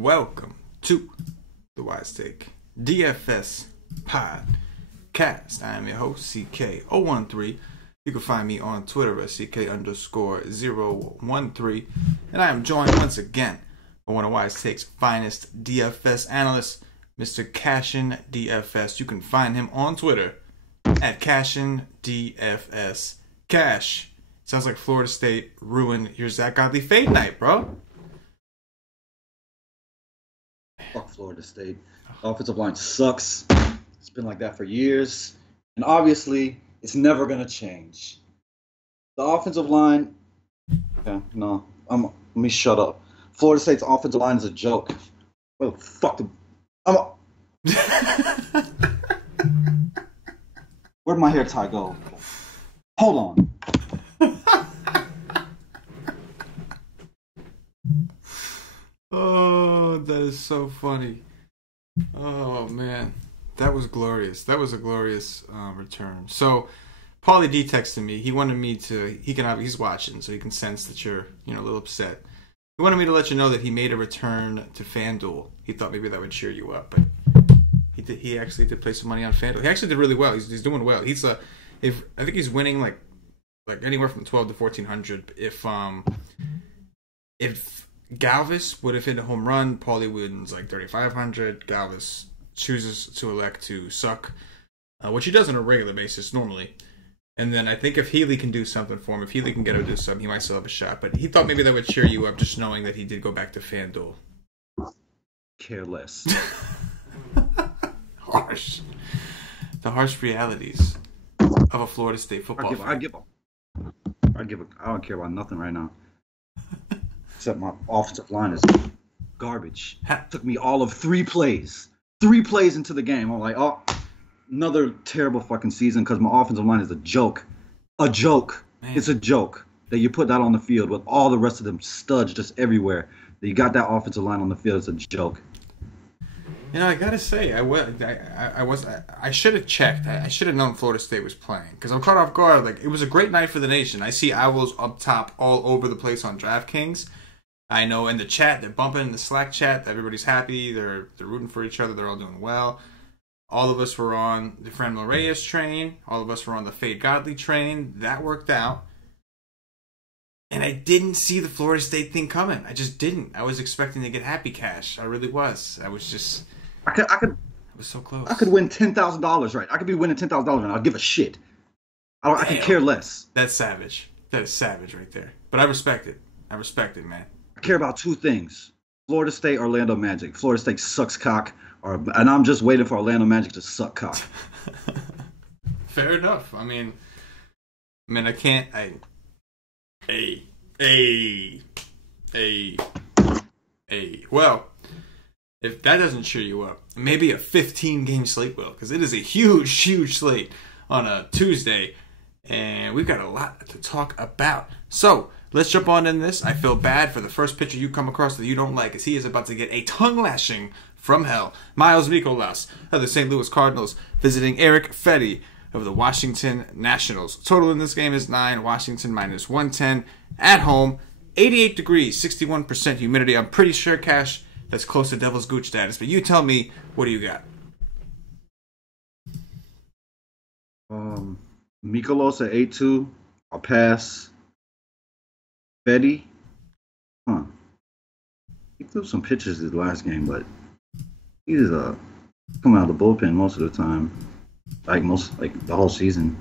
welcome to the Wise Take DFS podcast. I am your host, CK013. You can find me on Twitter at CK_013. And I am joined once again by one of Wise Take's finest DFS analysts, Mr. CashinDFS. You can find him on Twitter at CashinDFS. Cash. Sounds like Florida State ruined your Zach Godley fade night, bro. Fuck Florida State. Offensive line sucks. It's been like that for years. And obviously, it's never going to change. The offensive line... Okay, no. Let me shut up. Florida State's offensive line is a joke. Well, fuck them. Where'd my hair tie go? Hold on. Oh, that is so funny. Oh, man. That was glorious. That was a glorious return. So, Paulie D texted me. He wanted me to... He's watching, so he can sense that you're, a little upset. He wanted me to let you know that he made a return to FanDuel. He thought maybe that would cheer you up, but he actually did play some money on FanDuel. He actually did really well. He's doing well. I think he's winning like anywhere from 12 to 1400. If Galvis would have hit a home run, Paulie wins like 3,500. Galvis chooses to elect to suck, which he does on a regular basis normally. And then I think if Healy can do something for him, if Healy can get him to do something, he might still have a shot. But he thought maybe that would cheer you up, just knowing that he did go back to FanDuel. Care less. Harsh. The harsh realities of a Florida State football fan. I don't care about nothing right now. Except my offensive line is garbage. Took me all of 3 plays. 3 plays into the game. I'm like, oh, another terrible fucking season because my offensive line is a joke. A joke. Man. It's a joke that you put that on the field with all the rest of them studs just everywhere. That you got that offensive line on the field. It's a joke. I gotta say, I should have checked. I should have known Florida State was playing because I'm caught off guard. Like, it was a great night for the nation. I see Owls up top all over the place on DraftKings. I know in the chat, they're bumping in the Slack chat. Everybody's happy. They're rooting for each other. They're all doing well. All of us were on the Franmil Reyes train. All of us were on the Fade Godley train. That worked out. And I didn't see the Florida State thing coming. I just didn't. I was expecting to get happy cash. I really was. I was just... I was so close. I could win $10,000, right? I could be winning $10,000 and I'll give a shit. I can care less. That's savage. That is savage right there. But I respect it. I respect it, man. I care about 2 things. Florida State, Orlando Magic. Florida State sucks cock. And I'm just waiting for Orlando Magic to suck cock. Fair enough. I mean, I can't... Well, if that doesn't cheer you up, maybe a 15-game slate will, because it is a huge, huge slate on a Tuesday, and we've got a lot to talk about. So, let's jump on in this. I feel bad for the first pitcher you come across that you don't like, as he is about to get a tongue lashing from hell. Miles Mikolas of the St. Louis Cardinals visiting Eric Fetty of the Washington Nationals. Total in this game is 9. Washington minus 110. At home, 88 degrees, 61% humidity. I'm pretty sure, Cash, that's close to Devil's Gooch status. But you tell me, what do you got? Mikolas at 8-2. I'll pass. Fetty. He threw some pitches his last game, but he's coming out of the bullpen most of the time. Like the whole season.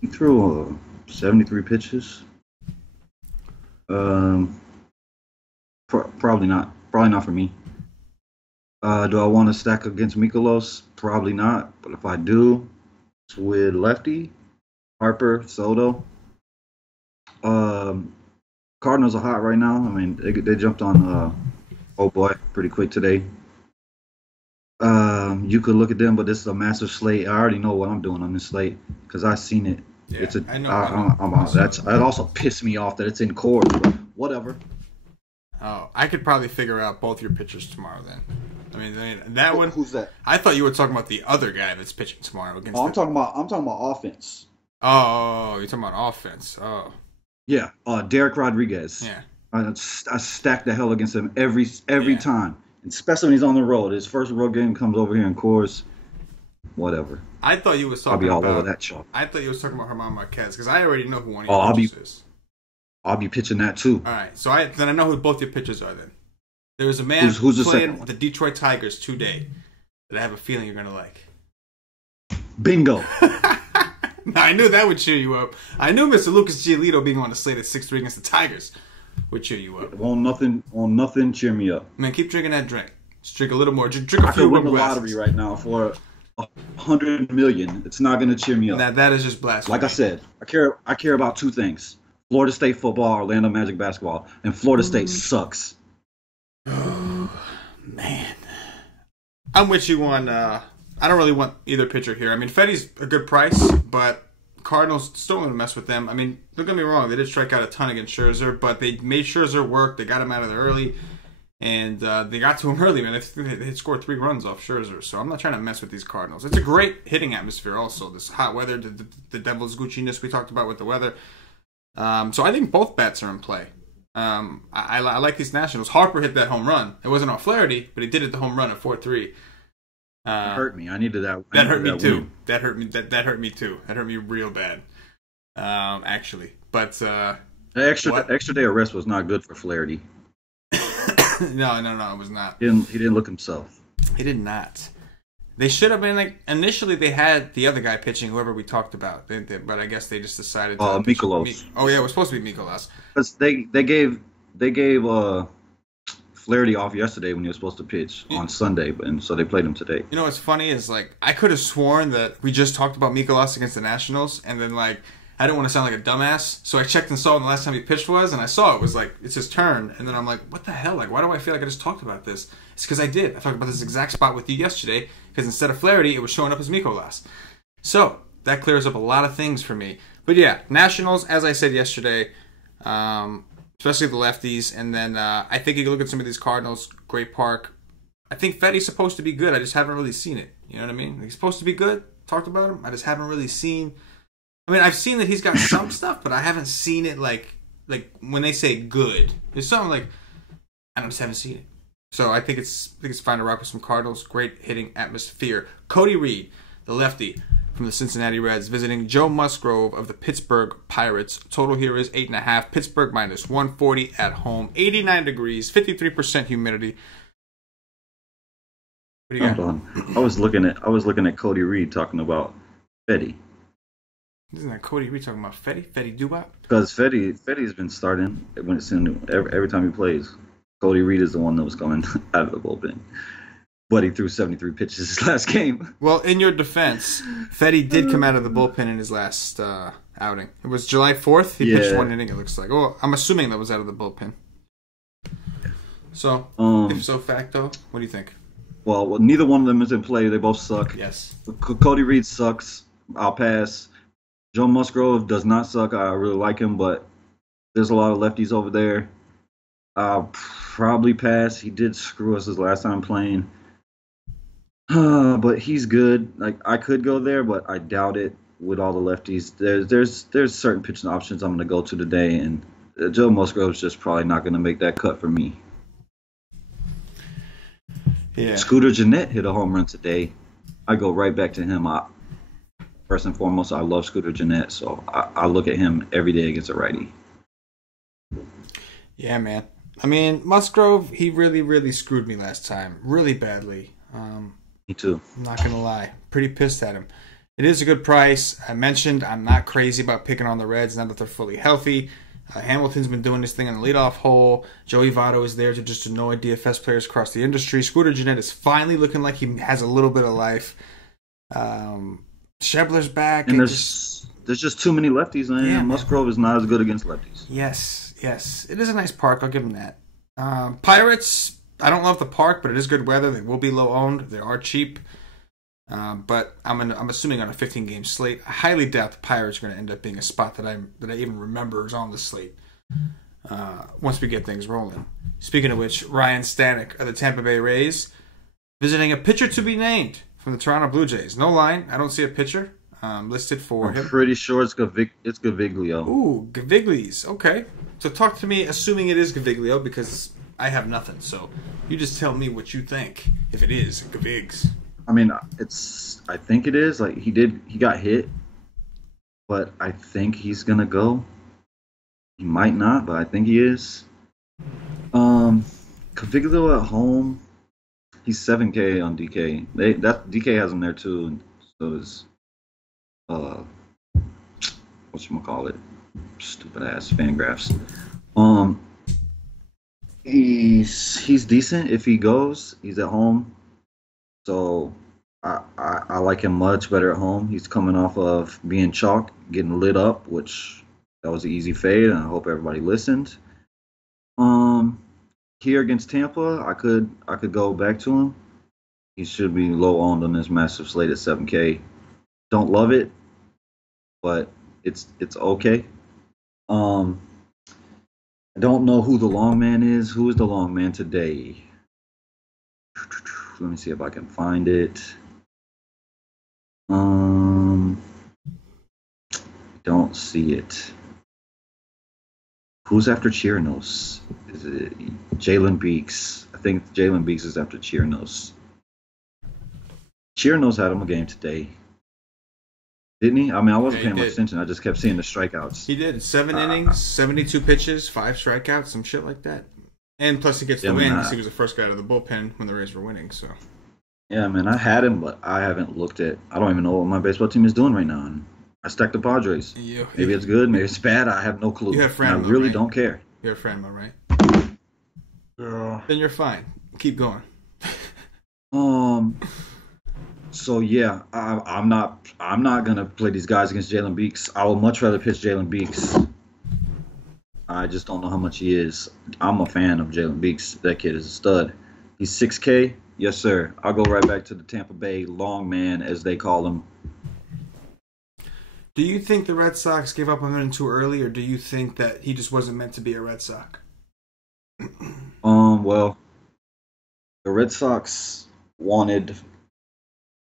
He threw 73 pitches. Probably not. Probably not for me. Do I want to stack against Mikolas? Probably not. But if I do, it's with lefty, Harper, Soto. Cardinals are hot right now. I mean, they jumped on pretty quick today. You could look at them, but this is a massive slate. I already know what I'm doing on this slate because I've seen it. Yeah, I know. That also pissed me off that it's in Coors, but whatever. Oh, I could probably figure out both your pitchers tomorrow then. I mean that one. Who's that? I thought you were talking about the other guy that's pitching tomorrow against. I'm talking about offense. Oh, you're talking about offense. Oh. Yeah, Derek Rodriguez. Yeah. I stack the hell against him every Yeah. time, especially when he's on the road. His first road game comes over here in Coors, whatever. I thought you was I'll talking be all about. over that chalk. I thought you was talking about Herman Marquez because I already know who one of Oh, your pitchers is. I'll be pitching that too. All right, so then I know who both your pitchers are. Then there was a man who's the playing second one? the Detroit Tigers today that I have a feeling you're gonna like. Bingo. I knew that would cheer you up. I knew Mr. Lucas Giolito being on the slate at 6-3 against the Tigers would cheer you up. Won't nothing cheer me up. Man, keep drinking that drink. Just drink a little more. Just drink a I few could win rubber the glasses. lottery right now for $100 million. It's not going to cheer me up. That is just blasphemy. Like I said, I care about two things: Florida State football, Orlando Magic basketball, and Florida State sucks. Man, I'm with you on. I don't really want either pitcher here. I mean, Fetty's a good price, but Cardinals still going to mess with them. I mean, don't get me wrong; they did strike out a ton against Scherzer, but they made Scherzer work. They got him out of there early, and they got to him early. Man, they scored 3 runs off Scherzer. So I'm not trying to mess with these Cardinals. It's a great hitting atmosphere. Also, this hot weather, the Devil's Gucci-ness we talked about with the weather. So I think both bats are in play. I like these Nationals. Harper hit that home run. It wasn't on Flaherty, but he did hit the home run at 4-3. It hurt me. I needed that. That hurt me too. win. That hurt me. That hurt me too. That hurt me real bad. Actually, but The extra day of rest was not good for Flaherty. no, it was not. He didn't look himself. He did not. They should have been like initially. They had the other guy pitching, whoever we talked about, but I guess they just decided. Mikolas. Oh yeah, it was supposed to be Mikolas. Because they gave Flaherty off yesterday when he was supposed to pitch on Sunday, and so they played him today. You know what's funny is like I could have sworn that we just talked about Mikolas against the Nationals, and then like I didn't want to sound like a dumbass, so I checked and saw when the last time he pitched was, and I saw it was like it's his turn, and then I'm like, what the hell? Like, why do I feel like I just talked about this? It's because I did. I talked about this exact spot with you yesterday, because instead of Flaherty, it was showing up as Mikolas. So that clears up a lot of things for me. But yeah, Nationals, as I said yesterday, especially the lefties, and then I think you can look at some of these Cardinals, Great Park. I think Fetty's supposed to be good. I just haven't really seen it. You know what I mean? He's supposed to be good. Talked about him. I just haven't really seen. I mean, I've seen that he's got some stuff, but I haven't seen it like when they say good. There's something like I just haven't seen it. So I think it's fine to rock with some Cardinals. Great hitting atmosphere. Cody Reed, the lefty from the Cincinnati Reds, visiting Joe Musgrove of the Pittsburgh Pirates. Total here is 8.5. Pittsburgh minus 140 at home. 89 degrees, 53% humidity. What do you got? I was looking at Cody Reed talking about Fetty. Isn't that Cody Reed talking about Fetty? Fetty Dubop? Because Fetty's been starting when it's every time he plays. Cody Reed is the one that was coming out of the bullpen. But he threw 73 pitches his last game. Well, in your defense, Fetty did come out of the bullpen in his last outing. It was July 4th. He pitched 1 inning, it looks like. Oh, I'm assuming that was out of the bullpen. So, if so facto, what do you think? Well, neither one of them is in play. They both suck. Yes. Cody Reed sucks. I'll pass. Joe Musgrove does not suck. I really like him, but there's a lot of lefties over there. I'll probably pass. He did screw us his last time playing. But he's good. Like I could go there, but I doubt it with all the lefties. There's certain pitching options I'm going to go to today, and Joe Musgrove's just probably not going to make that cut for me. Yeah. Scooter Gennett hit a home run today. I go right back to him. First and foremost, I love Scooter Gennett, so I look at him every day against a righty. Yeah, man. I mean, Musgrove, he really, really screwed me last time. Really badly. Me too. I'm not going to lie. Pretty pissed at him. It is a good price. I mentioned I'm not crazy about picking on the Reds now that they're fully healthy. Hamilton's been doing this thing in the leadoff hole. Joey Votto is there to just annoy DFS players across the industry. Scooter Gennett is finally looking like he has a little bit of life. Schebler's back. And there's just too many lefties, man. Yeah, Musgrove is not as good against lefties. Yes. It is a nice park. I'll give him that. Pirates, I don't love the park, but it is good weather. They will be low owned. They are cheap. But I'm assuming on a 15-game slate, I highly doubt the Pirates are going to end up being a spot that I even remember is on the slate once we get things rolling. Speaking of which, Ryan Stanek of the Tampa Bay Rays visiting a pitcher to be named from the Toronto Blue Jays. No line. I don't see a pitcher listed for him. I'm pretty sure it's Gaviglio. Ooh, Gavigli's. Okay. So talk to me, assuming it is Gaviglio, because I have nothing. So you just tell me what you think, if it is Gavigs. I mean, I think it is. Like, he got hit, but I think he's going to go. He might not, but I think he is. Gaviglio at home, he's 7K on DK. DK has him there too, and so does whatchamacallit, stupid ass Fangraphs. He's decent if he goes. He's at home, so I like him much better at home. He's coming off of being chalk, getting lit up, which that was an easy fade, and I hope everybody listened. Here against Tampa, I could go back to him. He should be low owned on this massive slate at 7K. Don't love it, but it's okay. I don't know who the long man is. Who is the long man today? Let me see if I can find it. Don't see it. Who's after Chirinos? Is it Jalen Beeks? I think Jalen Beeks is after Chirinos. Chirinos had him a game today. Didn't he? I mean, I wasn't paying much attention. I just kept seeing the strikeouts. He did. 7 innings, 72 pitches, 5 strikeouts, some shit like that. And plus he gets the win because he was the first guy out of the bullpen when the Rays were winning. So. Yeah, man, I had him, but I haven't looked at. I don't even know what my baseball team is doing right now. And I stacked the Padres. Maybe it's good, maybe it's bad. I have no clue. You have Franmil, I really don't care. You have Franmil, right? Yeah. Then you're fine. Keep going. So yeah, I'm not gonna play these guys against Jalen Beeks. I would much rather pitch Jalen Beeks. I just don't know how much he is. I'm a fan of Jalen Beeks. That kid is a stud. He's 6K. Yes, sir. I'll go right back to the Tampa Bay long man, as they call him. Do you think the Red Sox gave up on him too early, or do you think that he just wasn't meant to be a Red Sox? Well, the Red Sox wanted.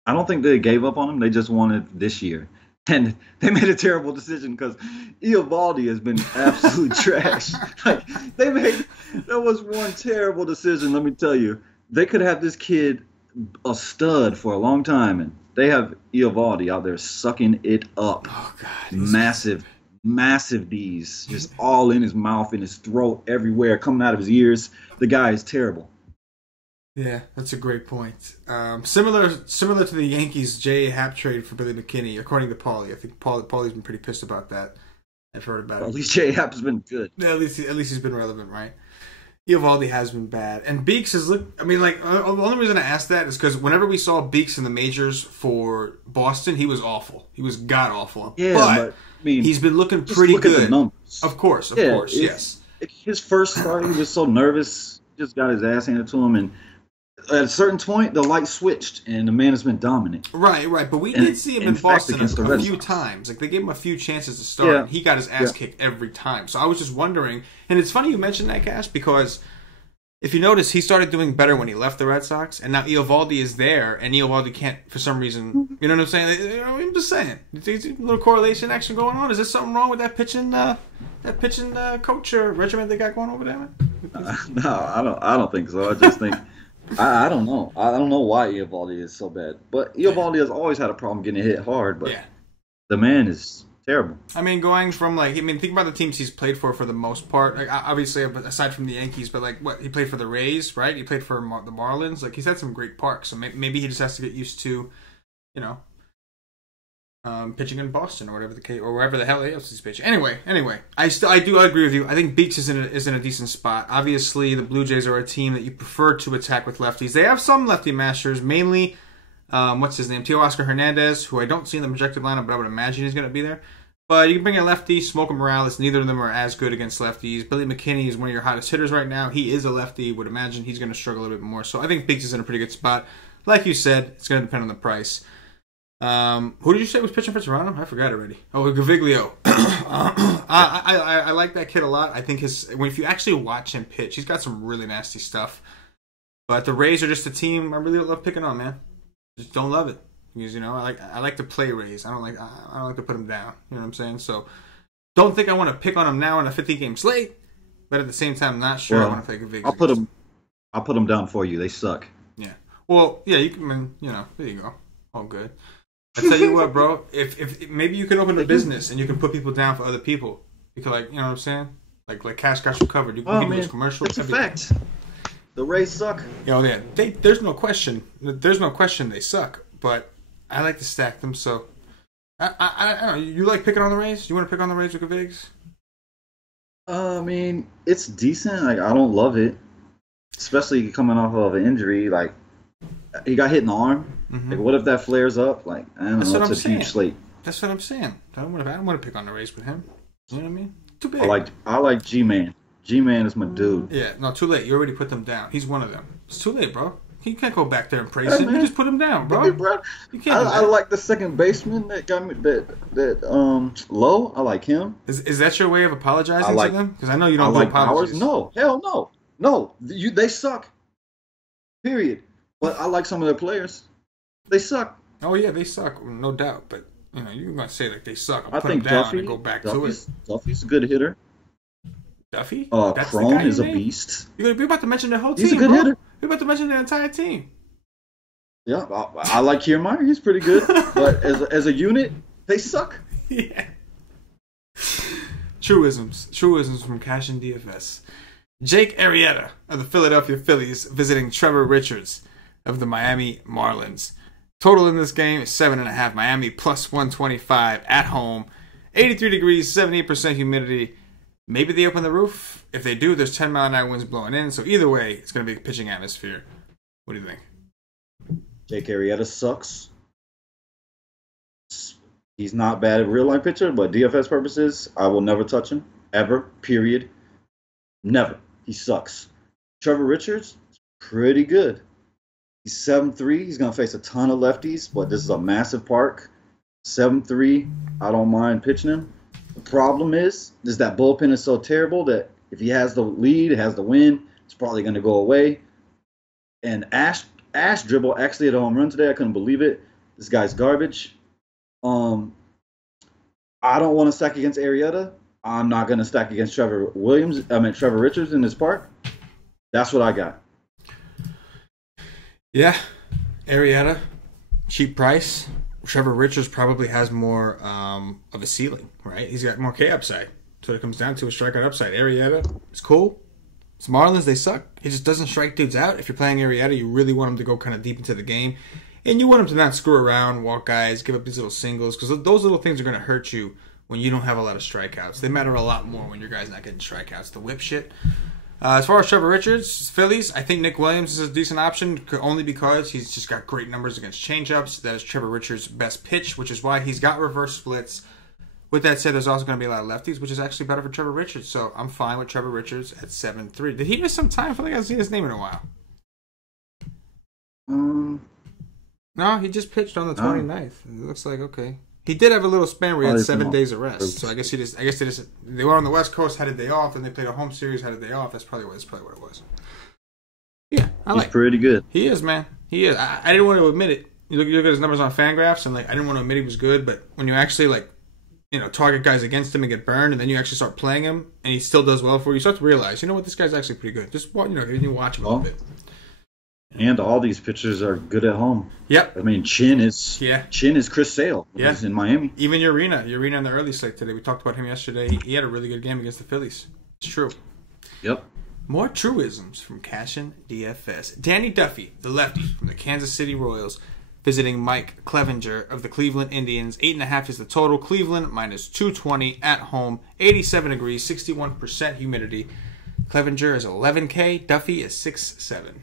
I don't think they gave up on him. They just wanted this year. And they made a terrible decision because Eovaldi has been absolute trash. Like, that was one terrible decision, let me tell you. They could have this kid a stud for a long time, and they have Eovaldi out there sucking it up. Oh, God. Massive D's, just all in his mouth, in his throat, everywhere, coming out of his ears. The guy is terrible. Yeah, that's a great point. Similar to the Yankees' J.A. Happ trade for Billy McKinney, according to Paulie. I think Paulie's been pretty pissed about that. I've heard about it. At least J.A. Happ has been good. Yeah, at least he's been relevant, right? Eovaldi has been bad. And Beeks is the only reason I asked that is because whenever we saw Beeks in the majors for Boston, he was awful. He was god-awful. Yeah, but I mean, he's been looking pretty good. At the numbers. Of course, yes. His first start, he was so nervous. He just got his ass handed to him, and at a certain point, the light switched, and the man has been dominant. Right. But we did see him in Boston a few times. Like, they gave him a few chances to start, and he got his ass kicked every time. So I was just wondering, and it's funny you mentioned that, Cash, because if you notice, he started doing better when he left the Red Sox, and now Eovaldi is there, and Eovaldi can't, for some reason, you know what I'm saying? I'm just saying. There's a little correlation action going on. Is there something wrong with that pitching coach or regiment they got going over there, man? No, I don't think so. I just think... I don't know. I don't know why Eovaldi is so bad. But Eovaldi has always had a problem getting hit hard, but the man is terrible. I mean, going from think about the teams he's played for the most part. Like, obviously, aside from the Yankees, but he played for the Rays, right? He played for the Marlins. Like, he's had some great parks, so maybe he just has to get used to, pitching in Boston or whatever the case, or wherever the hell else he's pitching. Anyway, I do agree with you. I think Beeks is in a decent spot. Obviously, the Blue Jays are a team that you prefer to attack with lefties. They have some lefty masters, mainly what's his name, Teoscar Hernandez, who I don't see in the projected lineup, but I would imagine he's going to be there. But you can bring a lefty, Smokey Morales. Neither of them are as good against lefties. Billy McKinney is one of your hottest hitters right now. He is a lefty. Would imagine he's going to struggle a little bit more. So I think Beeks is in a pretty good spot. Like you said, it's going to depend on the price. Who did you say was pitching for Toronto? I forgot already. Oh, Gaviglio. I like that kid a lot. I think if you actually watch him pitch, he's got some really nasty stuff. But the Rays are just a team I really love picking on, man. Just don't love it because I like to play Rays. I don't like to put them down. You know what I'm saying? So Don't think I want to pick on him now in a 50-game slate, but at the same time, I'm not sure I want to take a big. I'll put them down for you. They suck. Yeah. Well, yeah, you can. There you go. All good. I tell you what, bro. If maybe you can open a business and you can put people down for other people. You could you know what I'm saying? Like cash got you covered. You can do those commercials. It's a fact. The Rays suck. Yeah. There's no question. There's no question they suck. But I like to stack them. So I don't know. You like picking on the Rays? You want to pick on the Rays with Vigs? I mean, it's decent. Like, I don't love it, especially coming off of an injury. Like, he got hit in the arm. Mm-hmm. Like, what if that flares up? Like, I don't know. It's a huge slate. That's what I'm saying. I don't want to pick on the Rays with him. You know what I mean? Too big. I like G-Man. G-Man is my dude. Yeah, no, too late. You already put them down. He's one of them. It's too late, bro. You can't go back there and praise him. You just put him down, bro. You can't. I like the second baseman that got me that Low. I like him. Is that your way of apologizing to them? Because I know you don't do apologies. No, hell no. They suck. Period. But I like some of their players. They suck. Oh yeah, they suck, no doubt. But you're gonna say they suck. I'll put them down and go back to it. Duffy's a good hitter. Duffy? Crone is a beast. You're about to mention the whole team. He's a good hitter. You're about to mention the entire team. Yeah, I like Kiermaier. He's pretty good. But as a unit, they suck. Yeah. Truisms from CashinDFS. Jake Arrieta of the Philadelphia Phillies visiting Trevor Richards of the Miami Marlins. Total in this game is 7.5. Miami plus 125 at home. 83 degrees, 78% humidity. Maybe they open the roof. If they do, there's 10-mile-an-hour winds blowing in. So either way, it's going to be a pitching atmosphere. What do you think? Jake Arrieta sucks. He's not bad at real-life pitcher, but DFS purposes, I will never touch him. Ever. Period. Never. He sucks. Trevor Richards, pretty good. He's 7'3". He's going to face a ton of lefties, but this is a massive park. 7'3". I don't mind pitching him. The problem is that bullpen is so terrible that if he has the lead, has the win, it's probably going to go away. And Ash dribble actually had a home run today. I couldn't believe it. This guy's garbage. I don't want to stack against Arrieta. I'm not going to stack against Trevor Richards in this park. That's what I got. Yeah, Arrieta, cheap price. Trevor Richards probably has more of a ceiling, right? He's got more K upside. So it comes down to a strikeout upside. Arrieta is cool. It's Marlins, they suck. He just doesn't strike dudes out. If you're playing Arrieta, you really want him to go kind of deep into the game. And you want him to not screw around, walk guys, give up these little singles. Because those little things are going to hurt you when you don't have a lot of strikeouts. They matter a lot more when your guy's not getting strikeouts. The whip shit. As far as Trevor Richards, Phillies, I think Nick Williams is a decent option only because he's just got great numbers against changeups. That is Trevor Richards' best pitch, which is why he's got reverse splits. With that said, there's also going to be a lot of lefties, which is actually better for Trevor Richards. So I'm fine with Trevor Richards at 7-3. Did he miss some time? I feel like I haven't seen his name in a while. No, he just pitched on the 29th. It looks like okay. He did have a little span where he had 7 days of rest. So I guess they were on the West Coast, had a day off, and they played a home series, had a day off. That's probably what it was. Yeah, he's pretty good. He is, man. He is. I didn't want to admit it. You look at his numbers on FanGraphs, and I didn't want to admit he was good. But when you actually target guys against him and get burned, and then you actually start playing him, and he still does well for you, you start to realize, you know what, this guy's actually pretty good. Just you watch him a little bit. And all these pitchers are good at home. Yep. I mean, Chin is Chris Sale. Yeah. He's in Miami. Even Urena in the early slate today. We talked about him yesterday. He had a really good game against the Phillies. It's true. Yep. More truisms from CashinDFS. Danny Duffy, the lefty from the Kansas City Royals, visiting Mike Clevenger of the Cleveland Indians. 8.5 is the total. Cleveland minus 220 at home. 87 degrees, 61% humidity. Clevenger is 11K. Duffy is 6-7.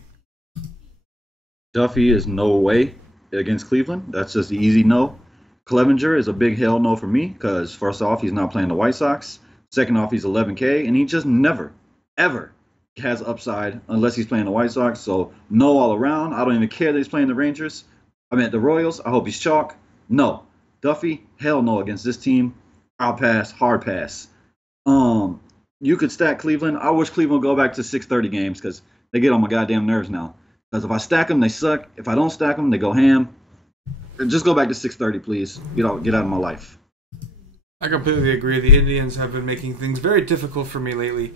Duffy is no way against Cleveland. That's just the easy no. Clevenger is a big hell no for me because first off, he's not playing the White Sox. Second off, he's 11K, and he just never, ever has upside unless he's playing the White Sox. So no all around. I don't even care that he's playing the Rangers. The Royals. I hope he's chalk. No. Duffy, hell no against this team. I'll pass. Hard pass. You could stack Cleveland. I wish Cleveland would go back to 6:30 games because they get on my goddamn nerves now. Because if I stack them, they suck. If I don't stack them, they go ham. Just go back to 6:30, please. Get out of my life. I completely agree. The Indians have been making things very difficult for me lately.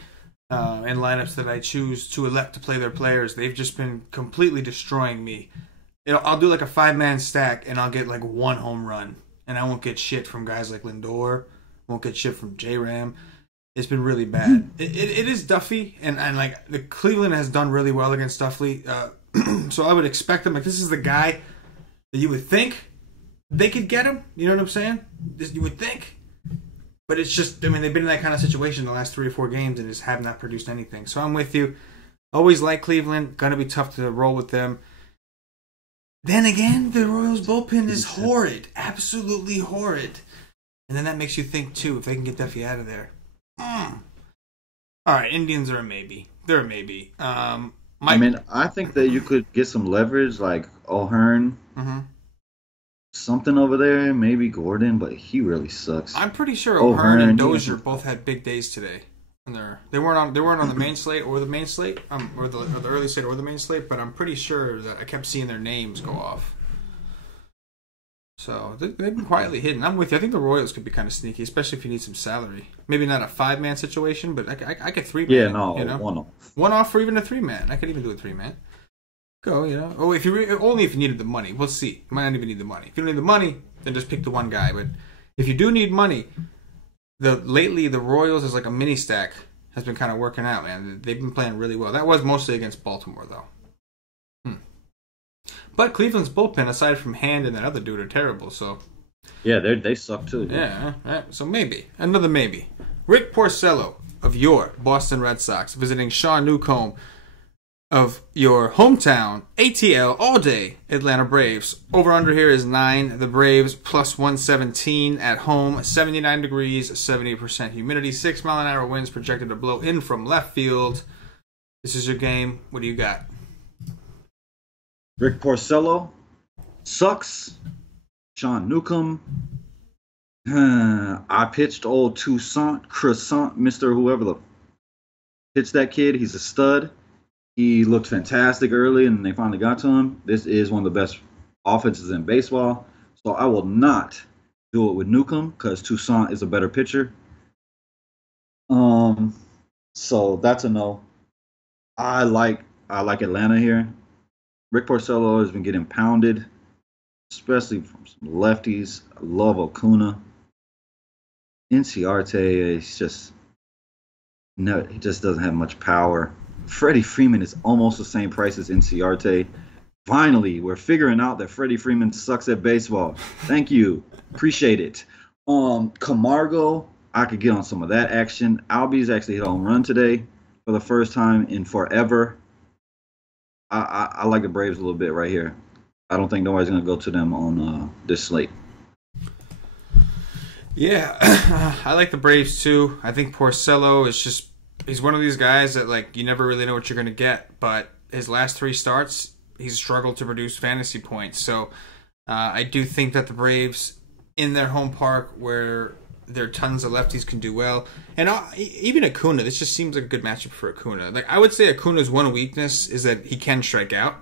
In lineups that I choose to elect to play their players, they've just been completely destroying me. I'll do like a 5-man stack, and I'll get like 1 home run, and I won't get shit from guys like Lindor. Won't get shit from J-Ram. It's been really bad. It is Duffy, and like the Cleveland has done really well against Duffy. So I would expect them. Like, this is the guy that you would think they could get him. You know what I'm saying? You would think. But it's just, I mean, they've been in that kind of situation the last 3 or 4 games and just have not produced anything. So I'm with you. Always like Cleveland. Going to be tough to roll with them. Then again, the Royals bullpen is horrid. Absolutely horrid. And then that makes you think, too, if they can get Duffy out of there. All right, Indians are a maybe. They're a maybe. I think that you could get some leverage, like O'Hearn. Mm-hmm. Something over there, maybe Gordon, but he really sucks. I'm pretty sure O'Hearn and Dozier both had big days today. And they weren't on the main slate or the main slate, or the early slate or the main slate, but I'm pretty sure that I kept seeing their names go off. So they've been quietly hidden. I'm with you. I think the Royals could be kind of sneaky, especially if you need some salary. Maybe not a 5-man situation, but I could 3-man. Yeah, no, one off. One off for even a 3-man. I could even do a 3-man. Go, Oh, only if you needed the money. We'll see. You might not even need the money. If you don't need the money, then just pick the one guy. But if you do need money, lately the Royals as like a mini stack has been kind of working out, man. They've been playing really well. That was mostly against Baltimore, though. But Cleveland's bullpen, aside from Hand and that other dude, are terrible. So yeah, they suck too. Dude. Yeah, right. So maybe another maybe. Rick Porcello of your Boston Red Sox visiting Sean Newcomb of your hometown ATL all day Atlanta Braves. Over under here is 9. The Braves plus 117 at home. 79 degrees, 78% humidity. 6-mile-an-hour winds projected to blow in from left field. This is your game. What do you got? Rick Porcello sucks. Sean Newcomb. I pitched old Toussaint, Croissant, Mr. Whoever the pitched that kid. He's a stud. He looked fantastic early, and they finally got to him. This is one of the best offenses in baseball. So I will not do it with Newcomb because Toussaint is a better pitcher. So that's a no. I like Atlanta here. Rick Porcello has been getting pounded, especially from some lefties. I love Acuna. Inciarte is he just doesn't have much power. Freddie Freeman is almost the same price as Inciarte. Finally, we're figuring out that Freddie Freeman sucks at baseball. Thank you. Appreciate it. Camargo, I could get on some of that action. Albies actually hit a home run today for the first time in forever. I like the Braves a little bit right here. I don't think nobody's going to go to them on this slate. Yeah, I like the Braves too. I think Porcello is he's one of these guys that like you never really know what you're going to get. But his last 3 starts, he's struggled to produce fantasy points. So I do think that the Braves in their home park where there are tons of lefties can do well. And even Acuna, this just seems like a good matchup for Acuna. Like I would say Acuna's one weakness is that he can strike out,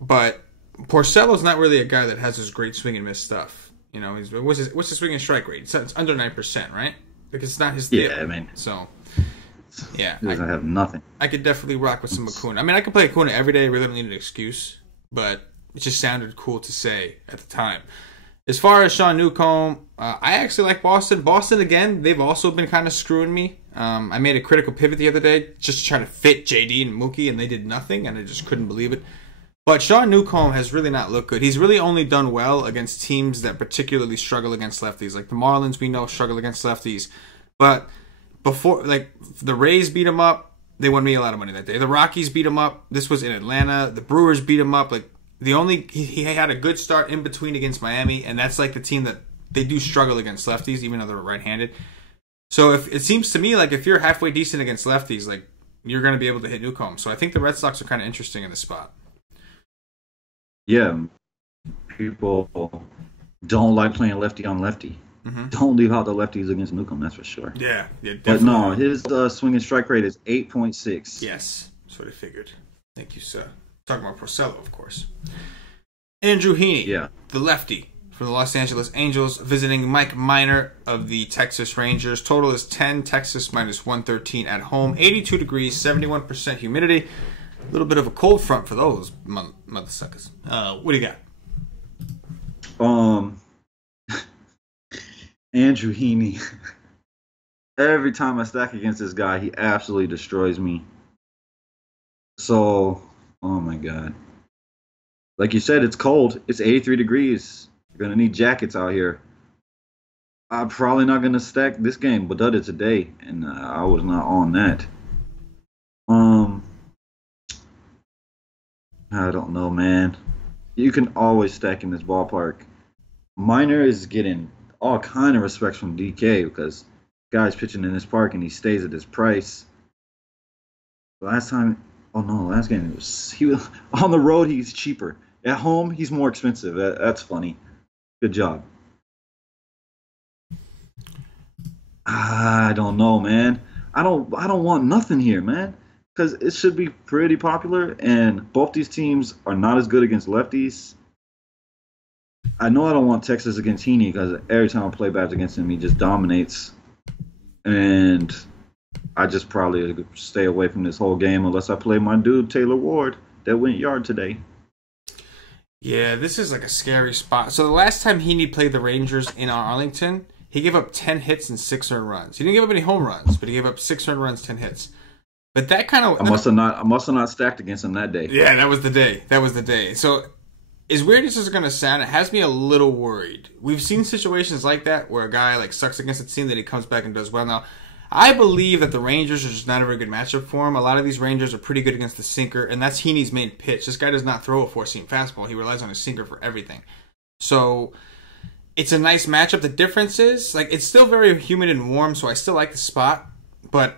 but Porcello's not really a guy that has this great swing and miss stuff. What's his swing and strike rate? It's under 9%, right? Because it's not his deal. Yeah, I mean. So, yeah. He doesn't have nothing. I could definitely rock with some Acuna. I mean, I could play Acuna every day. I really don't need an excuse. But it just sounded cool to say at the time. As far as Sean Newcomb, I actually like Boston. Boston, again, they've also been kind of screwing me. I made a critical pivot the other day just to try to fit JD and Mookie, and they did nothing, and I just couldn't believe it. But Sean Newcomb has really not looked good. He's really only done well against teams that particularly struggle against lefties. Like the Marlins, we know, struggle against lefties. But before, like, the Rays beat him up. They won me a lot of money that day. The Rockies beat him up. This was in Atlanta. The Brewers beat him up. Like, he had a good start in between against Miami, and that's like the team that they do struggle against lefties, even though they're right-handed. So it seems to me like if you're halfway decent against lefties, like you're going to be able to hit Newcomb. So I think the Red Sox are kind of interesting in this spot. Yeah, people don't like playing lefty on lefty. Mm-hmm. Don't leave out the lefties against Newcomb, that's for sure. Yeah, definitely. But no, his swing and strike rate is 8.6. Yes, that's what I figured. Thank you, sir. Talking about Porcello, of course. Andrew Heaney, the lefty for the Los Angeles Angels, visiting Mike Minor of the Texas Rangers. Total is 10, Texas minus 113 at home. 82 degrees, 71% humidity. A little bit of a cold front for those mother suckers. What do you got? Andrew Heaney. Every time I stack against this guy, he absolutely destroys me. So, oh my God. Like you said, it's cold. It's 83 degrees. You're going to need jackets out here. I'm probably not going to stack this game, but that is today, and I was not on that. I don't know, man. You can always stack in this ballpark. Minor is getting all kind of respect from DK because guy's pitching in this park and he stays at this price. Last game he was on the road. He's cheaper. At home, he's more expensive. That's funny. Good job. I don't know, man. I don't want nothing here, man. Because it should be pretty popular, and both these teams are not as good against lefties. I know I don't want Texas against Heaney because every time I play bats against him, he just dominates. And I just probably stay away from this whole game unless I play my dude Taylor Ward that went yard today. Yeah, this is like a scary spot. So the last time Heaney played the Rangers in Arlington, he gave up 10 hits and 6 earned runs. He didn't give up any home runs, but he gave up 6 earned runs, 10 hits. But that kind of... I must have not stacked against him that day. Yeah, that was the day. So as weird as this is going to sound, it has me a little worried. We've seen situations like that where a guy like sucks against a team that he comes back and does well. Now, I believe that the Rangers are just not a very good matchup for him. A lot of these Rangers are pretty good against the sinker, and that's Heaney's main pitch. This guy does not throw a four-seam fastball. He relies on his sinker for everything. So it's a nice matchup. The difference is, like, it's still very humid and warm, so I still like the spot, but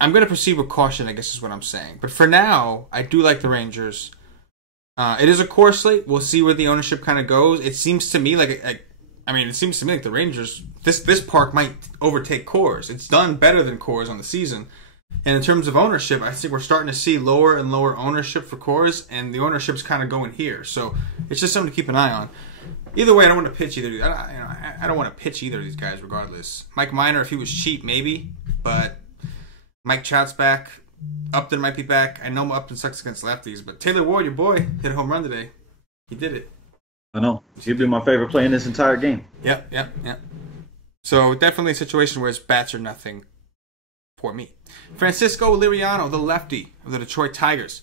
I'm going to proceed with caution, I guess is what I'm saying. But for now, I do like the Rangers. It is a core slate. We'll see where the ownership kind of goes. It seems to me like the Rangers, this park might overtake Coors. It's done better than Coors on the season. And in terms of ownership, I think we're starting to see lower and lower ownership for Coors, and the ownership's kind of going here. So it's just something to keep an eye on. Either way, I don't want to pitch either. I don't want to pitch either of these guys regardless. Mike Minor, if he was cheap, maybe. But Mike Trout's back. Upton might be back. I know Upton sucks against lefties, but Taylor Ward, your boy, hit a home run today. He did it. I know. He'd be my favorite play in this entire game. Yep. So definitely a situation where it's bats or nothing for me. Francisco Liriano, the lefty of the Detroit Tigers,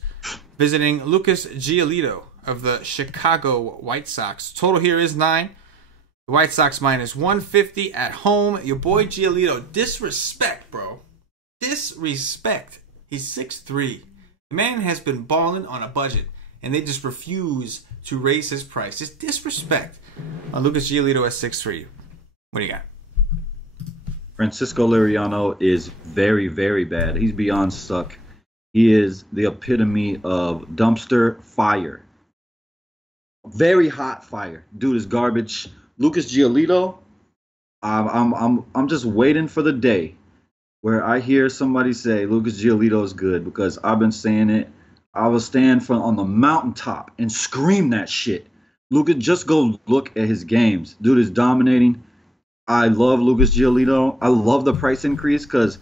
visiting Lucas Giolito of the Chicago White Sox. Total here is 9. The White Sox minus 150 at home. Your boy Giolito, disrespect, bro. Disrespect. He's 6'3". The man has been balling on a budget, and they just refuse to raise his price. Just disrespect on Lucas Giolito at 6'3". What do you got? Francisco Liriano is very, very bad. He's beyond suck. He is the epitome of dumpster fire. Very hot fire. Dude is garbage. Lucas Giolito, I'm just waiting for the day where I hear somebody say Lucas Giolito is good, because I've been saying it. I will stand on the mountaintop and scream that shit. Lucas, just go look at his games. Dude is dominating. I love Lucas Giolito. I love the price increase because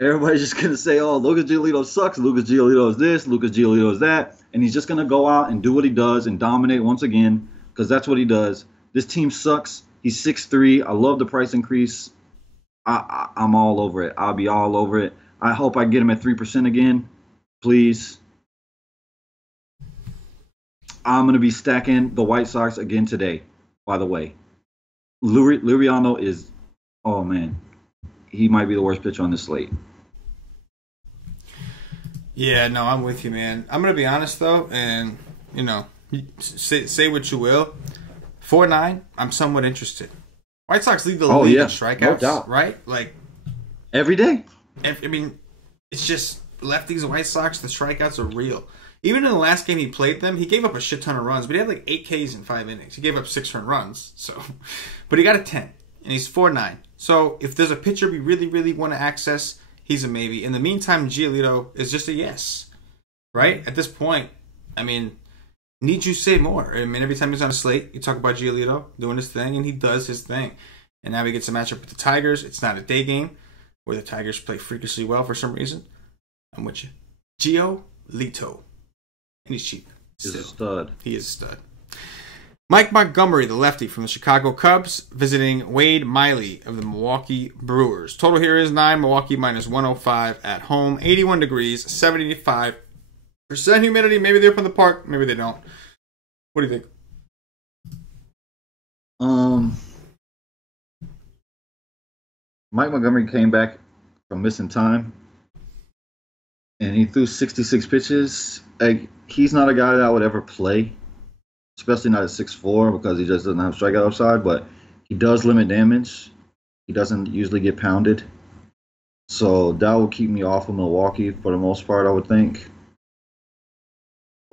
everybody's just going to say, oh, Lucas Giolito sucks. Lucas Giolito is this. Lucas Giolito is that. And he's just going to go out and do what he does and dominate once again, because that's what he does. This team sucks. He's 6'3". I love the price increase. I'm all over it. I'll be all over it. I hope I get him at 3% again. Please. I'm going to be stacking the White Sox again today, by the way. Liriano is, oh man, he might be the worst pitcher on this slate. Yeah, no, I'm with you, man. I'm going to be honest, though, and, say what you will. 4-9, I'm somewhat interested. White Sox lead the league in strikeouts, no doubt. Right? Like, every day. I mean, it's just lefties and White Sox, the strikeouts are real. Even in the last game he played them, he gave up a shit ton of runs, but he had like 8 Ks in 5 innings. He gave up 6 earned runs, but he got a 10, and he's 4-9. So if there's a pitcher we really, really want to access, he's a maybe. In the meantime, Giolito is just a yes, right? At this point, I mean, need you to say more. I mean, every time he's on a slate, you talk about Giolito doing his thing, and he does his thing. And now he gets a matchup with the Tigers. It's not a day game where the Tigers play freakishly well for some reason. I'm with you. Giolito. And he's cheap. He's a stud. He is a stud. Mike Montgomery, the lefty from the Chicago Cubs, visiting Wade Miley of the Milwaukee Brewers. Total here is 9. Milwaukee minus 105 at home. 81 degrees, 75% humidity. Maybe they open the park. Maybe they don't. What do you think? Mike Montgomery came back from missing time, and he threw 66 pitches. Like, he's not a guy that I would ever play, especially not at 6'4", because he just doesn't have strikeout upside, but he does limit damage. He doesn't usually get pounded. So that will keep me off of Milwaukee for the most part, I would think.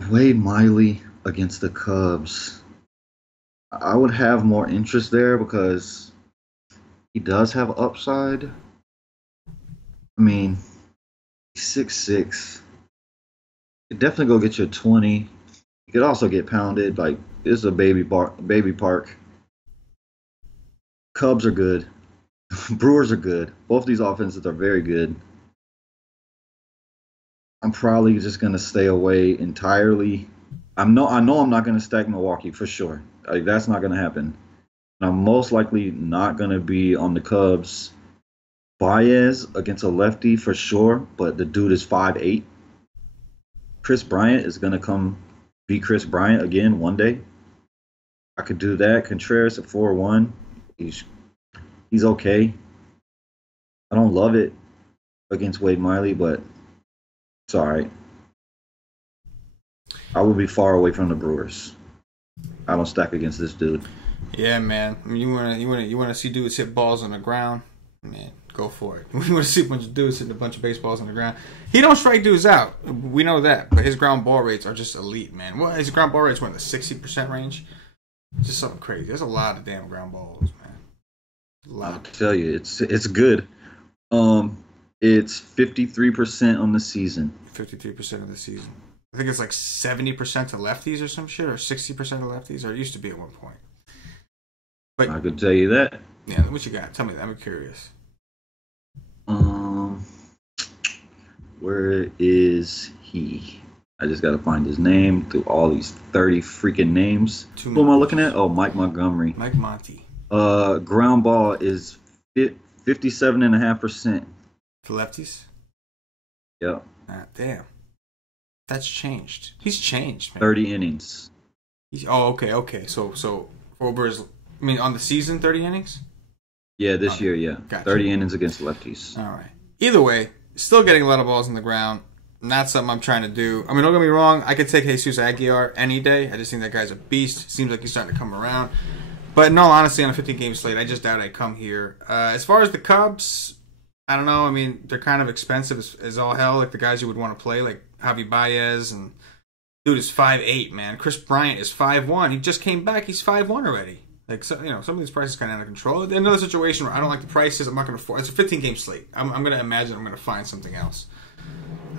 Wade Miley against the Cubs. I would have more interest there because he does have upside. I mean, he's 6'6". You definitely go get you a 20. You could also get pounded. Like, this is a baby park. Cubs are good. Brewers are good. Both these offenses are very good. I'm probably just gonna stay away entirely. I know I'm not gonna stack Milwaukee for sure. Like, that's not gonna happen. And I'm most likely not gonna be on the Cubs. Baez against a lefty for sure, but the dude is 5'8". Chris Bryant is gonna come be Chris Bryant again one day. I could do that. Contreras at 4-1. He's okay. I don't love it against Wade Miley, but it's all right. I will be far away from the Brewers. I don't stack against this dude. Yeah, man. I mean, you wanna see dudes hit balls on the ground, man. Go for it. We want to see a bunch of dudes hitting a bunch of baseballs on the ground. He don't strike dudes out. We know that, but his ground ball rates are just elite, man. Well, his ground ball rates were in the 60% range. Just something crazy. There's a lot of damn ground balls, man. I'll tell you, it's good. It's 53% on the season. 53% of the season. I think it's like 70% to lefties or some shit, or 60% to lefties, or it used to be at one point. But I could tell you that. Yeah, what you got? Tell me that. I'm curious. Where is he? I just gotta find his name through all these 30 freaking names. Who am I looking at? Oh, Mike Montgomery. Mike Monty. Ground ball is 57.5%. For lefties? Yep. Ah, damn. That's changed. He's changed, man. 30 innings. Okay. So Ober's, I mean, on the season, 30 innings? Yeah, this year, yeah. Gotcha. 30 innings against lefties. All right. Either way, still getting a lot of balls in the ground. Not something I'm trying to do. I mean, don't get me wrong. I could take Jesus Aguilar any day. I just think that guy's a beast. Seems like he's starting to come around. But in all honesty, on a 15-game slate, I just doubt I'd come here. As far as the Cubs, I don't know. I mean, they're kind of expensive as all hell. Like the guys you would want to play, like Javi Baez. And dude is 5'8", man. Chris Bryant is 5'1". He just came back. He's 5'1" already. Like, so, some of these prices kind of out of control. Another situation where I don't like the prices. I'm not going to. It's a 15-game slate. I'm going to imagine I'm going to find something else.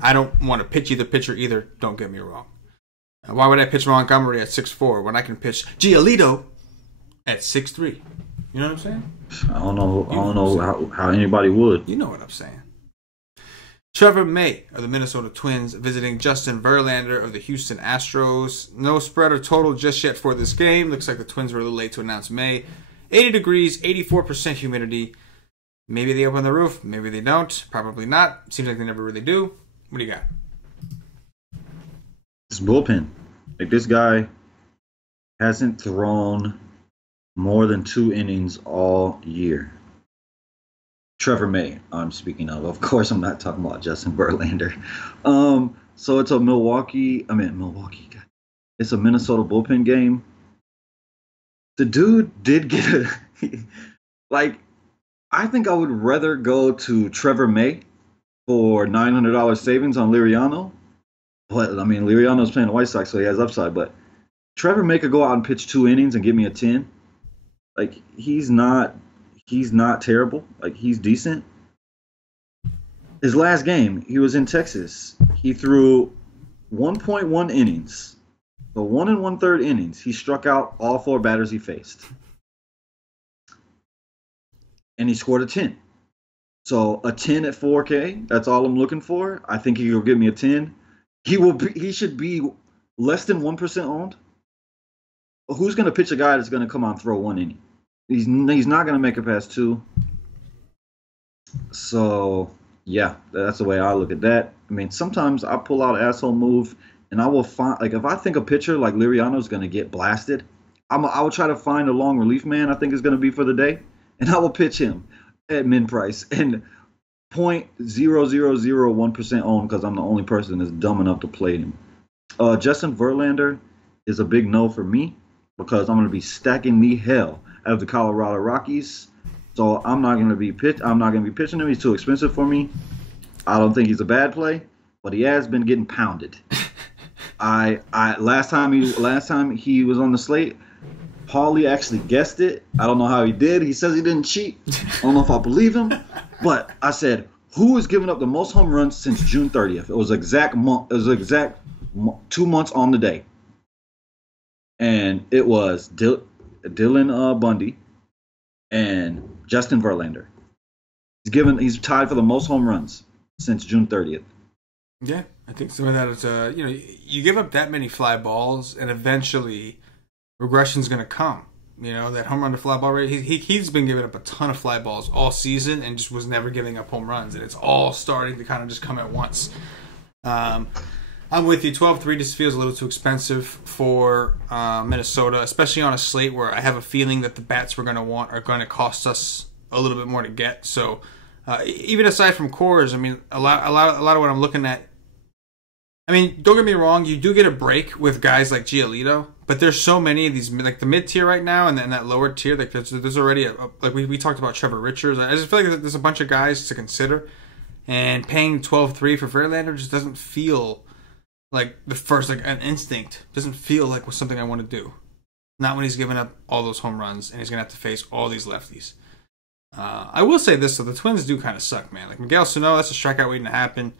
I don't want to pitch either pitcher either. Don't get me wrong. Why would I pitch Montgomery at 6'4" when I can pitch Giolito at 6'3"? You know what I'm saying? I don't know how anybody would. You know what I'm saying. Trevor May of the Minnesota Twins visiting Justin Verlander of the Houston Astros. No spread or total just yet for this game. Looks like the Twins were a little late to announce May. 80 degrees, 84% humidity. Maybe they open the roof. Maybe they don't. Probably not. Seems like they never really do. What do you got? It's bullpen. Like, this guy hasn't thrown more than 2 innings all year. Trevor May, I'm speaking of. Of course, I'm not talking about Justin Verlander. So it's a Milwaukee. It's a Minnesota bullpen game. The dude did get I think I would rather go to Trevor May for $900 savings on Liriano. But, I mean, Liriano's playing the White Sox, so he has upside. But Trevor May could go out and pitch 2 innings and give me a 10. Like, he's not terrible. Like, he's decent. His last game, he was in Texas. He threw 1.1 innings, The 1 1/3 innings, he struck out all 4 batters he faced. And he scored a 10. So a 10 at 4K, that's all I'm looking for. I think he'll give me a 10. He should be less than 1% owned. Who's going to pitch a guy that's going to come on and throw 1 inning? He's not going to make it past 2. So, yeah, that's the way I look at that. I mean, sometimes I pull out an asshole move, and I will find, like, if I think a pitcher like Liriano is going to get blasted, I will try to find a long relief man I think is going to be for the day, and I will pitch him at min price and 0.0001% owned because I'm the only person that's dumb enough to play him. Justin Verlander is a big no for me because I'm going to be stacking the hell out of the Colorado Rockies. So I'm not going to be pitching him. He's too expensive for me. I don't think he's a bad play, but he has been getting pounded. Last time he was on the slate, Paulie actually guessed it. I don't know how he did. He says he didn't cheat. I don't know if I believe him, but I said, who has given up the most home runs since June 30th? It was exact 2 months on the day, and it was Dylan Bundy and Justin Verlander. He's tied for the most home runs since June 30th. Yeah, I think some of that is you give up that many fly balls, and eventually regression's going to come. That home run to fly ball rate. He's been giving up a ton of fly balls all season, and just was never giving up home runs, and it's all starting to kind of just come at once. I'm with you. 12-3 just feels a little too expensive for Minnesota, especially on a slate where I have a feeling that the bats we're going to want are going to cost us a little bit more to get. So even aside from cores, I mean, a lot of what I'm looking at. I mean, don't get me wrong, you do get a break with guys like Giolito, but there's so many of these, like the mid tier right now, and then that lower tier. Like there's already like we talked about Trevor Richards. I just feel like there's a bunch of guys to consider, and paying 12-3 for Verlander just doesn't feel like the first, like an instinct. Doesn't feel like something I want to do. Not when he's giving up all those home runs and he's gonna have to face all these lefties. I will say this, though, the Twins do kind of suck, man. Like Miguel Sano, that's a strikeout waiting to happen.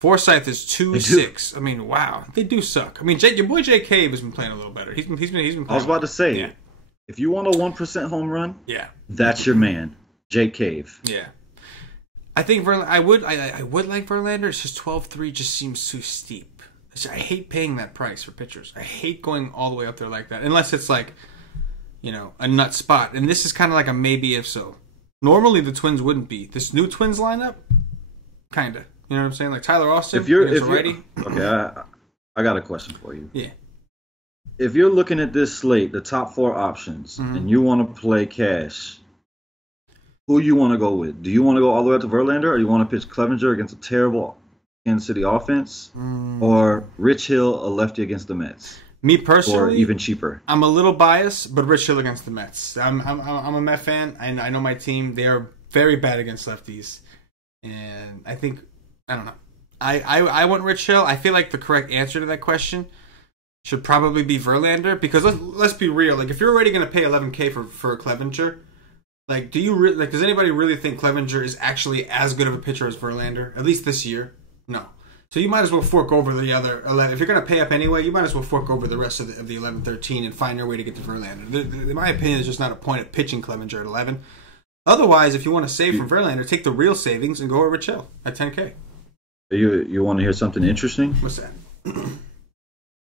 Forsythe is 2-6. I mean, wow, they do suck. I mean, your boy Jay Cave has been playing a little better. He's been playing. I was about to say, yeah. If you want a 1% home run, yeah, that's your man, Jay Cave. Yeah, I think I would like Verlander. It's just 12-3 just seems too steep. I hate paying that price for pitchers. I hate going all the way up there like that, unless it's like, a nut spot. And this is kind of like a maybe if so. Normally the Twins wouldn't be. This new Twins lineup, kind of. You know what I'm saying? Like Tyler Austin, if you're righty. Okay, I got a question for you. Yeah. If you're looking at this slate, the top 4 options, and you want to play cash, who you want to go with? Do you want to go all the way up to Verlander, or you want to pitch Clevenger against a terrible Kansas City offense, or Rich Hill, a lefty against the Mets? Me personally, or even cheaper. I'm a little biased, but Rich Hill against the Mets. I'm a Met fan, and I know my team. They are very bad against lefties, and I think. I don't know. I want Rich Hill. I feel like the correct answer to that question should probably be Verlander, because let's be real. Like, if you're already going to pay $11K for Clevenger, like, does anybody really think Clevenger is actually as good of a pitcher as Verlander? At least this year, no. So you might as well fork over the other 11. If you're going to pay up anyway, you might as well fork over the rest of the 11-13 and find your way to get to Verlander. In my opinion, there's just not a point of pitching Clevenger at 11. Otherwise, if you want to save from Verlander, take the real savings and go with Rich Hill at 10K. You want to hear something interesting? What's that?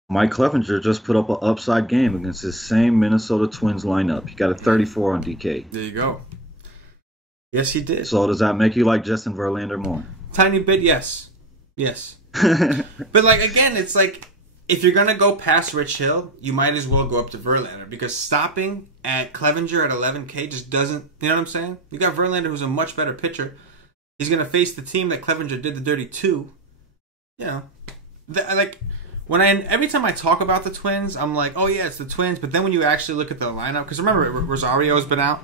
Mike Clevenger just put up an upside game against his same Minnesota Twins lineup. He got a 34 on DK. There you go. Yes, he did. So does that make you like Justin Verlander more? Tiny bit, yes. Yes. But, like, again, it's like, if you're going to go past Rich Hill, you might as well go up to Verlander, because stopping at Clevenger at 11K just doesn't, you know what I'm saying? You got Verlander, who's a much better pitcher. He's going to face the team that Clevenger did the dirty to. Every time I talk about the Twins, I'm like, oh yeah, it's the Twins. But then when you actually look at the lineup, because remember, Rosario's been out.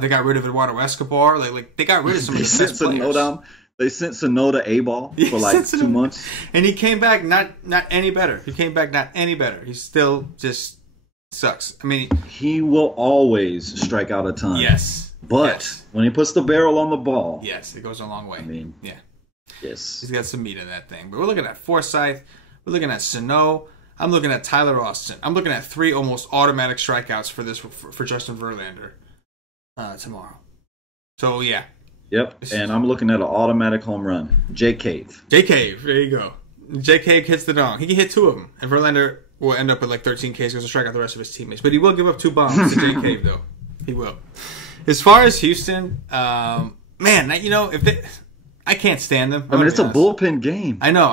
They got rid of Eduardo Escobar. Like they got rid of some of the best players. They sent Sonoda A-ball for like 2 months. And he came back not any better. He still just sucks. I mean, he will always strike out a ton. Yes. But when he puts the barrel on the ball, yes, it goes a long way. I mean, yeah, yes, he's got some meat in that thing. But we're looking at Forsythe, we're looking at Sano. I'm looking at Tyler Austin. I'm looking at 3 almost automatic strikeouts for Justin Verlander tomorrow. So, yeah. Yep, and I'm looking at an automatic home run. J-Cave. J-Cave, there you go. J-Cave hits the dong. He can hit 2 of them. And Verlander will end up with like 13 Ks because he'll strike out the rest of his teammates. But he will give up 2 bombs to J-Cave, though. He will. As far as Houston, man, I can't stand them. I mean, it's a bullpen game. I know.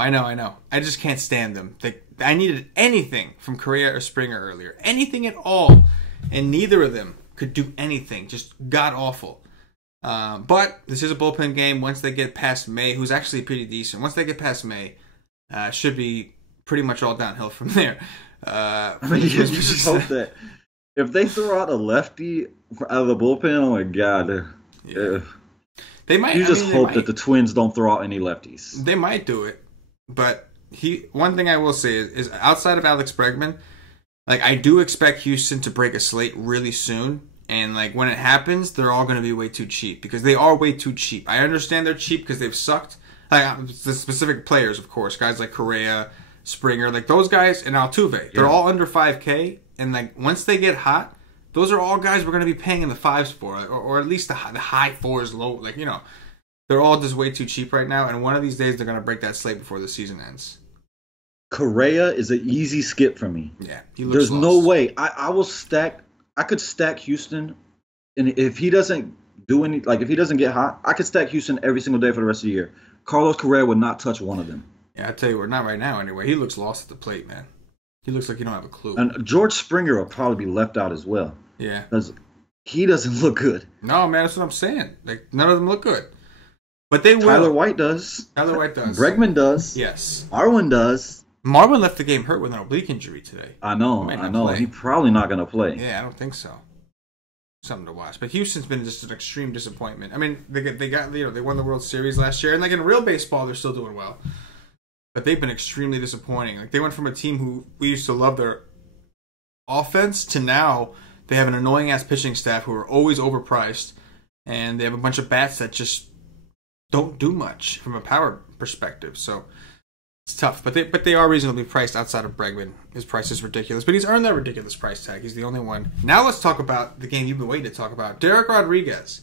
I just can't stand them. I needed anything from Correa or Springer earlier. Anything at all. And neither of them could do anything. Just god-awful. But this is a bullpen game. Once they get past May, who's actually pretty decent. Once they get past May, should be pretty much all downhill from there. I mean, you just hope that if they throw out a lefty out of the bullpen, oh my God. Yeah. They might. You just hope that the Twins don't throw out any lefties. They might do it. But one thing I will say is outside of Alex Bregman, like I do expect Houston to break a slate really soon. And like when it happens, they're all going to be way too cheap because they are way too cheap. I understand they're cheap because they've sucked. Like the specific players, of course, guys like Correa, Springer, like those guys, and Altuve. They're all under 5K, and like once they get hot, those are all guys we're going to be paying in the 5s for, or at least the high 4s, low. Like they're all just way too cheap right now. And one of these days, they're going to break that slate before the season ends. Correa is an easy skip for me. Yeah, he looks there's lost. No way I will stack. I could stack Houston, and if he doesn't do any, like if he doesn't get hot, I could stack Houston every single day for the rest of the year. Carlos Correa would not touch one of them. Yeah, I tell you what, not right now anyway. He looks lost at the plate, man. He looks like he don't have a clue. And George Springer will probably be left out as well. Yeah, because he doesn't look good. No, man, that's what I'm saying. Like none of them look good, but they will. Tyler White does. Bregman does. Yes. Marwin does. Marwin left the game hurt with an oblique injury today. I know. He's probably not going to play. Yeah, I don't think so. Something to watch. But Houston's been just an extreme disappointment. I mean, they won the World Series last year, and like in real baseball, they're still doing well. But they've been extremely disappointing. Like they went from a team who we used to love their offense to now they have an annoying ass pitching staff who are always overpriced, and they have a bunch of bats that just don't do much from a power perspective. So it's tough, but they are reasonably priced outside of Bregman. His price is ridiculous, but he's earned that ridiculous price tag. He's the only one. Now let's talk about the game you've been waiting to talk about. Derek Rodriguez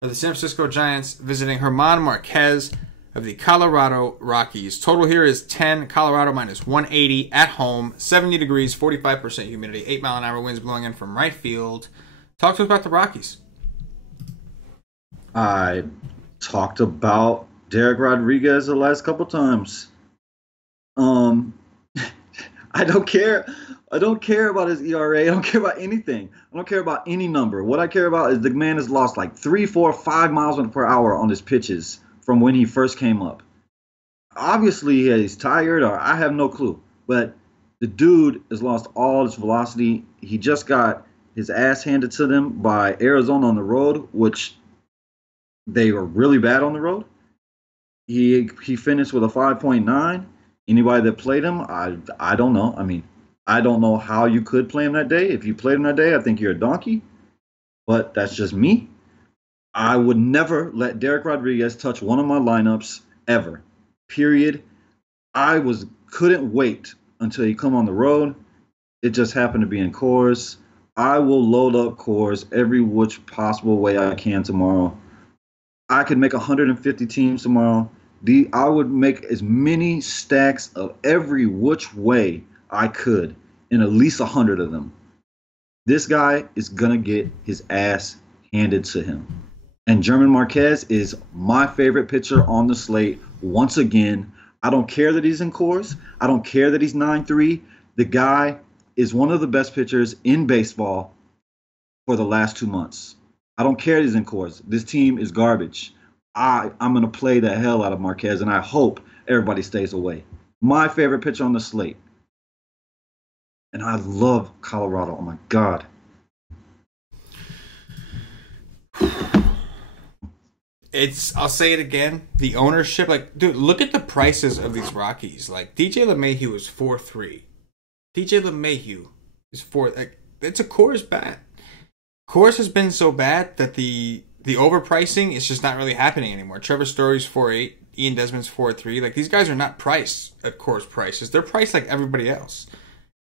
of the San Francisco Giants visiting German Marquez of the Colorado Rockies. Total here is 10. Colorado minus 180 at home. 70 degrees, 45% humidity, 8-mile-an-hour winds blowing in from right field. Talk to us about the Rockies. I talked about Derek Rodriguez the last couple times. I don't care. I don't care about his ERA. I don't care about anything. I don't care about any number. What I care about is the man has lost like 3, 4, 5 miles per hour on his pitches from when he first came up. Obviously, he's tired, or I have no clue. But the dude has lost all his velocity. He just got his ass handed to them by Arizona on the road, which they were really bad on the road. He finished with a 5.9. Anybody that played him, I don't know. I mean, I don't know how you could play him that day. If you played him that day, I think you're a donkey. But that's just me. I would never let Derek Rodriguez touch one of my lineups ever. Period. Couldn't wait until he come on the road. It just happened to be in Coors. I will load up Coors every which possible way I can tomorrow. I could make 150 teams tomorrow. I would make as many stacks of every which way I could, and at least 100 of them. This guy is going to get his ass handed to him. And German Marquez is my favorite pitcher on the slate once again. I don't care that he's in Coors. I don't care that he's 9-3. The guy is one of the best pitchers in baseball for the last 2 months. I don't care that he's in Coors. This team is garbage. I'm going to play the hell out of Marquez, and I hope everybody stays away. My favorite pitcher on the slate. And I love Colorado. Oh, my God. I'll say it again. The ownership, like, dude, look at the prices of these Rockies. Like, DJ LeMahieu is 4.3. DJ LeMahieu is 4. Like, it's a Coors bat. Coors has been so bad that the overpricing is just not really happening anymore. Trevor Story's 4.8. Ian Desmond's 4.3. Like, these guys are not priced at Coors prices. They're priced like everybody else.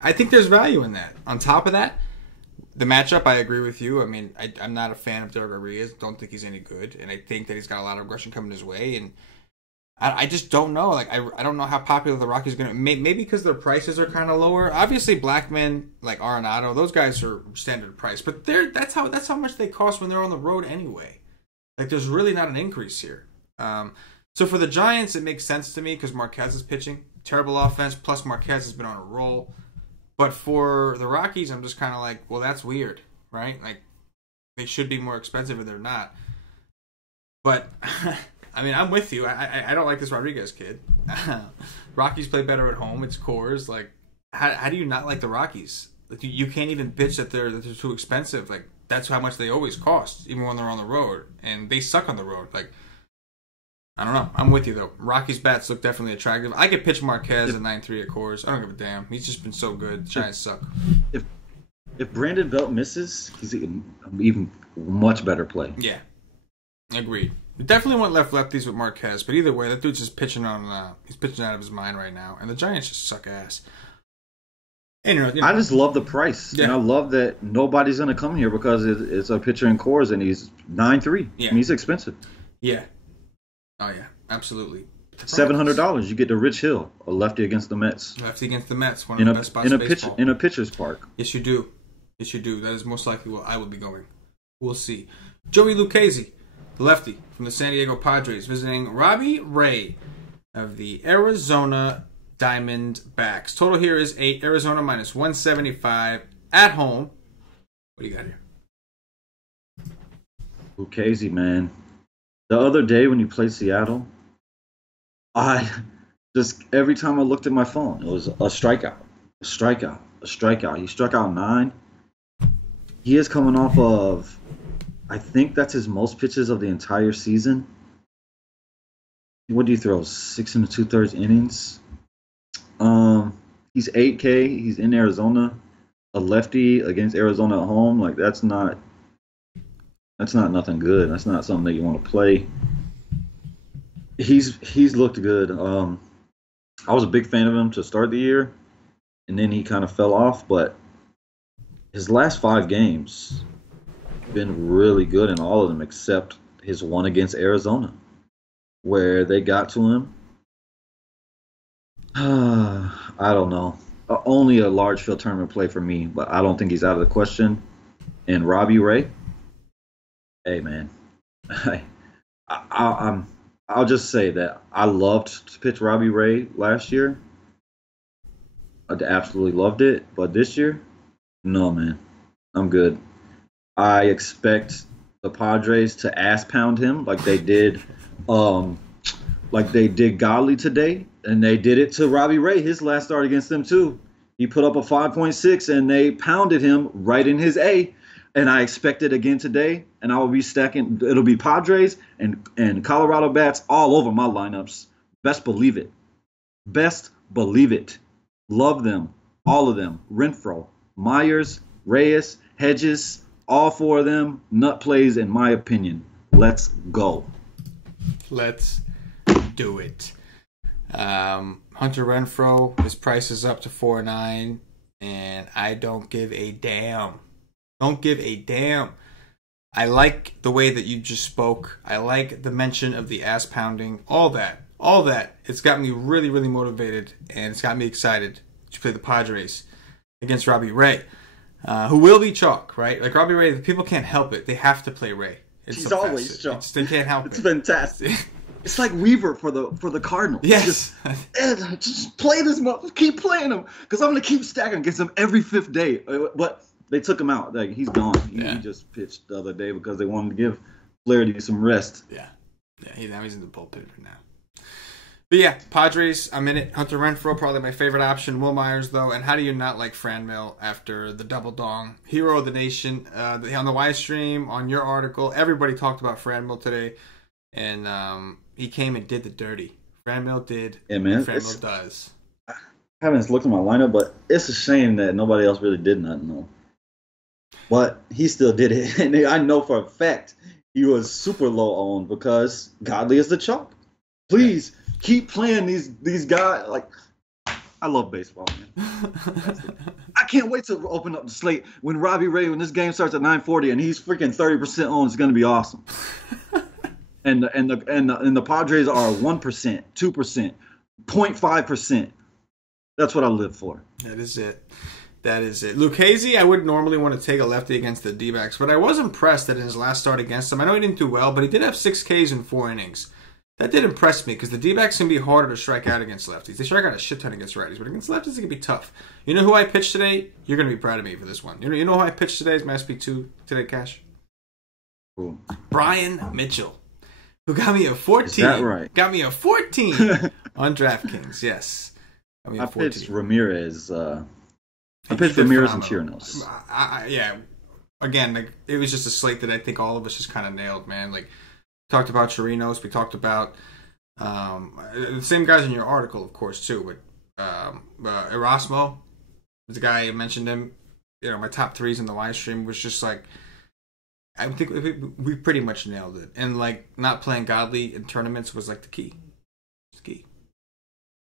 I think there's value in that. On top of that, the matchup, I agree with you. I mean, I'm not a fan of Derek Rodriguez. Don't think he's any good. And I think that he's got a lot of aggression coming his way. And I just don't know. Like, I don't know how popular the Rockies are going to... Maybe because their prices are kind of lower. Obviously, Blackman, like Arenado, those guys are standard price. But that's how much they cost when they're on the road anyway. Like, there's really not an increase here. So for the Giants, it makes sense to me because Marquez is pitching. Terrible offense, plus Marquez has been on a roll. But for the Rockies, I'm just kind of like, well, that's weird, right? Like, they should be more expensive and they're not. But, I mean, I'm with you. I don't like this Rodriguez kid. Rockies play better at home. It's Coors. Like, how do you not like the Rockies? Like, you can't even bitch that they're too expensive. Like, that's how much they always cost, even when they're on the road. And they suck on the road. Like, I don't know. I'm with you, though. Rockies' bats look definitely attractive. I could pitch Marquez at 9-3 at Coors. I don't give a damn. He's just been so good. The Giants suck. If Brandon Belt misses, he's an even much better play. Yeah. Agreed. We definitely want lefties with Marquez, but either way, that dude's just pitching he's pitching out of his mind right now. And the Giants just suck ass. Anyway, I just love the price. Yeah. And I love that nobody's going to come here because it's a pitcher in Coors and he's 9-3. Yeah. And he's expensive. Yeah. Oh, yeah. Absolutely. $700. You get to Rich Hill, a lefty against the Mets. Lefty against the Mets. One of the best spots in baseball. In a pitcher's park. Yes, you do. Yes, you do. That is most likely where I will be going. We'll see. Joey Lucchesi, the lefty from the San Diego Padres, visiting Robbie Ray of the Arizona Diamondbacks. Total here is 8. Arizona minus 175 at home. What do you got here? Lucchesi, man. The other day when you played Seattle, I just, every time I looked at my phone, it was a strikeout. He struck out 9. He is coming off of, I think that's his most pitches of the entire season. What do you throw? 6 2/3 innings. He's 8K. He's in Arizona. A lefty against Arizona at home. Like, that's not nothing good. That's not something that you want to play. He's looked good. I was a big fan of him to start the year, and then he kind of fell off. But his last 5 games been really good in all of them, except his one against Arizona, where they got to him. I don't know. Only a large field tournament play for me, but I don't think he's out of the question. And Robbie Ray, hey man, I'll just say that I loved to pitch Robbie Ray last year. I absolutely loved it, but this year, no man, I'm good. I expect the Padres to ass pound him like they did Godley today, and they did it to Robbie Ray his last start against them too. He put up a 5.6 and they pounded him right in his A. And I expect it again today, and I will be stacking. It'll be Padres and Colorado bats all over my lineups. Best believe it. Love them, all of them. Renfroe, Myers, Reyes, Hedges, all 4 of them. Nut plays, in my opinion. Let's go. Let's do it. Hunter Renfroe, his price is up to 4.9, and I don't give a damn. Don't give a damn. I like the way that you just spoke. I like the mention of the ass pounding. All that. It's got me really, really motivated, and it's got me excited to play the Padres against Robbie Ray, who will be chalk, right? Like Robbie Ray, the people can't help it. They have to play Ray. He's always chalk. They can't help it. It's fantastic. It's like Weaver for the Cardinals. Yes. Just play this. Keep playing him, because I'm gonna keep stacking against him every 5th day. But they took him out. Like, he's gone. He just pitched the other day because they wanted to give Flaherty some rest. Yeah. Now he's in the bullpen right now. But yeah, Padres, I'm in it. Hunter Renfroe, probably my favorite option. Will Myers, though. And how do you not like Franmil after the double dong? Hero of the nation. On the Y stream, on your article, everybody talked about Franmil today. And he came and did the dirty. Franmil did what Franmil does. I haven't looked at my lineup, but it's a shame that nobody else really did nothing, though. But he still did it. And I know for a fact he was super low owned because Godley is the chalk. Please keep playing these guys. Like, I love baseball, man. I can't wait to open up the slate when Robbie Ray, when this game starts at 9:40 and he's freaking 30% on. It's gonna be awesome. and the Padres are 1%, 2%, 0.5%. That's what I live for. That is it. Lucchesi, I would normally want to take a lefty against the D-backs, but I was impressed that in his last start against them, I know he didn't do well, but he did have 6 Ks in 4 innings. That did impress me because the D-backs can be harder to strike out against lefties. They strike out a shit ton against righties, but against lefties it can be tough. You know who I pitched today? You're going to be proud of me for this one. You know who I pitched today as my SP2 today, Cash? Cool. Brian Mitchell, who got me a 14. Is that right? Got me a 14 on DraftKings, yes. Got me a 14. I pitched Ramirez. I pitched Ramirez and Chirinos. Yeah. Again, like, it was just a slate that I think all of us just kind of nailed, man. Like, talked about Chirinos. We talked about the same guys in your article, of course, too. But Erasmo, the guy I mentioned him. You know, my top threes in the live stream was just like, I think we pretty much nailed it. And like, not playing Godly in tournaments was like the key. It's the key.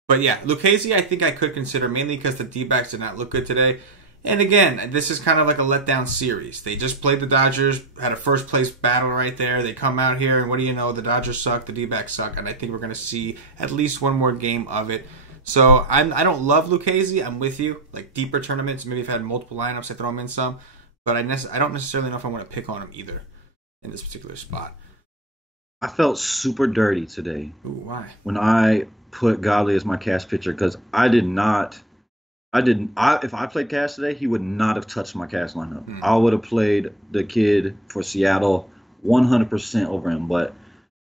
But yeah, Lucchesi I think I could consider mainly because the D-backs did not look good today. And again, this is kind of like a letdown series. They just played the Dodgers, had a first place battle right there. They come out here, and what do you know? The Dodgers suck, the D-backs suck, and I think we're going to see at least one more game of it. So I don't love Lucchesi. I'm with you. Like deeper tournaments, maybe if I had multiple lineups, I throw him in some. But I don't necessarily know if I want to pick on him either in this particular spot. I felt super dirty today. Ooh, why? When I put Godley as my cash pitcher, because if I played cash today, he would not have touched my cash lineup. I would have played the kid for Seattle 100% over him, but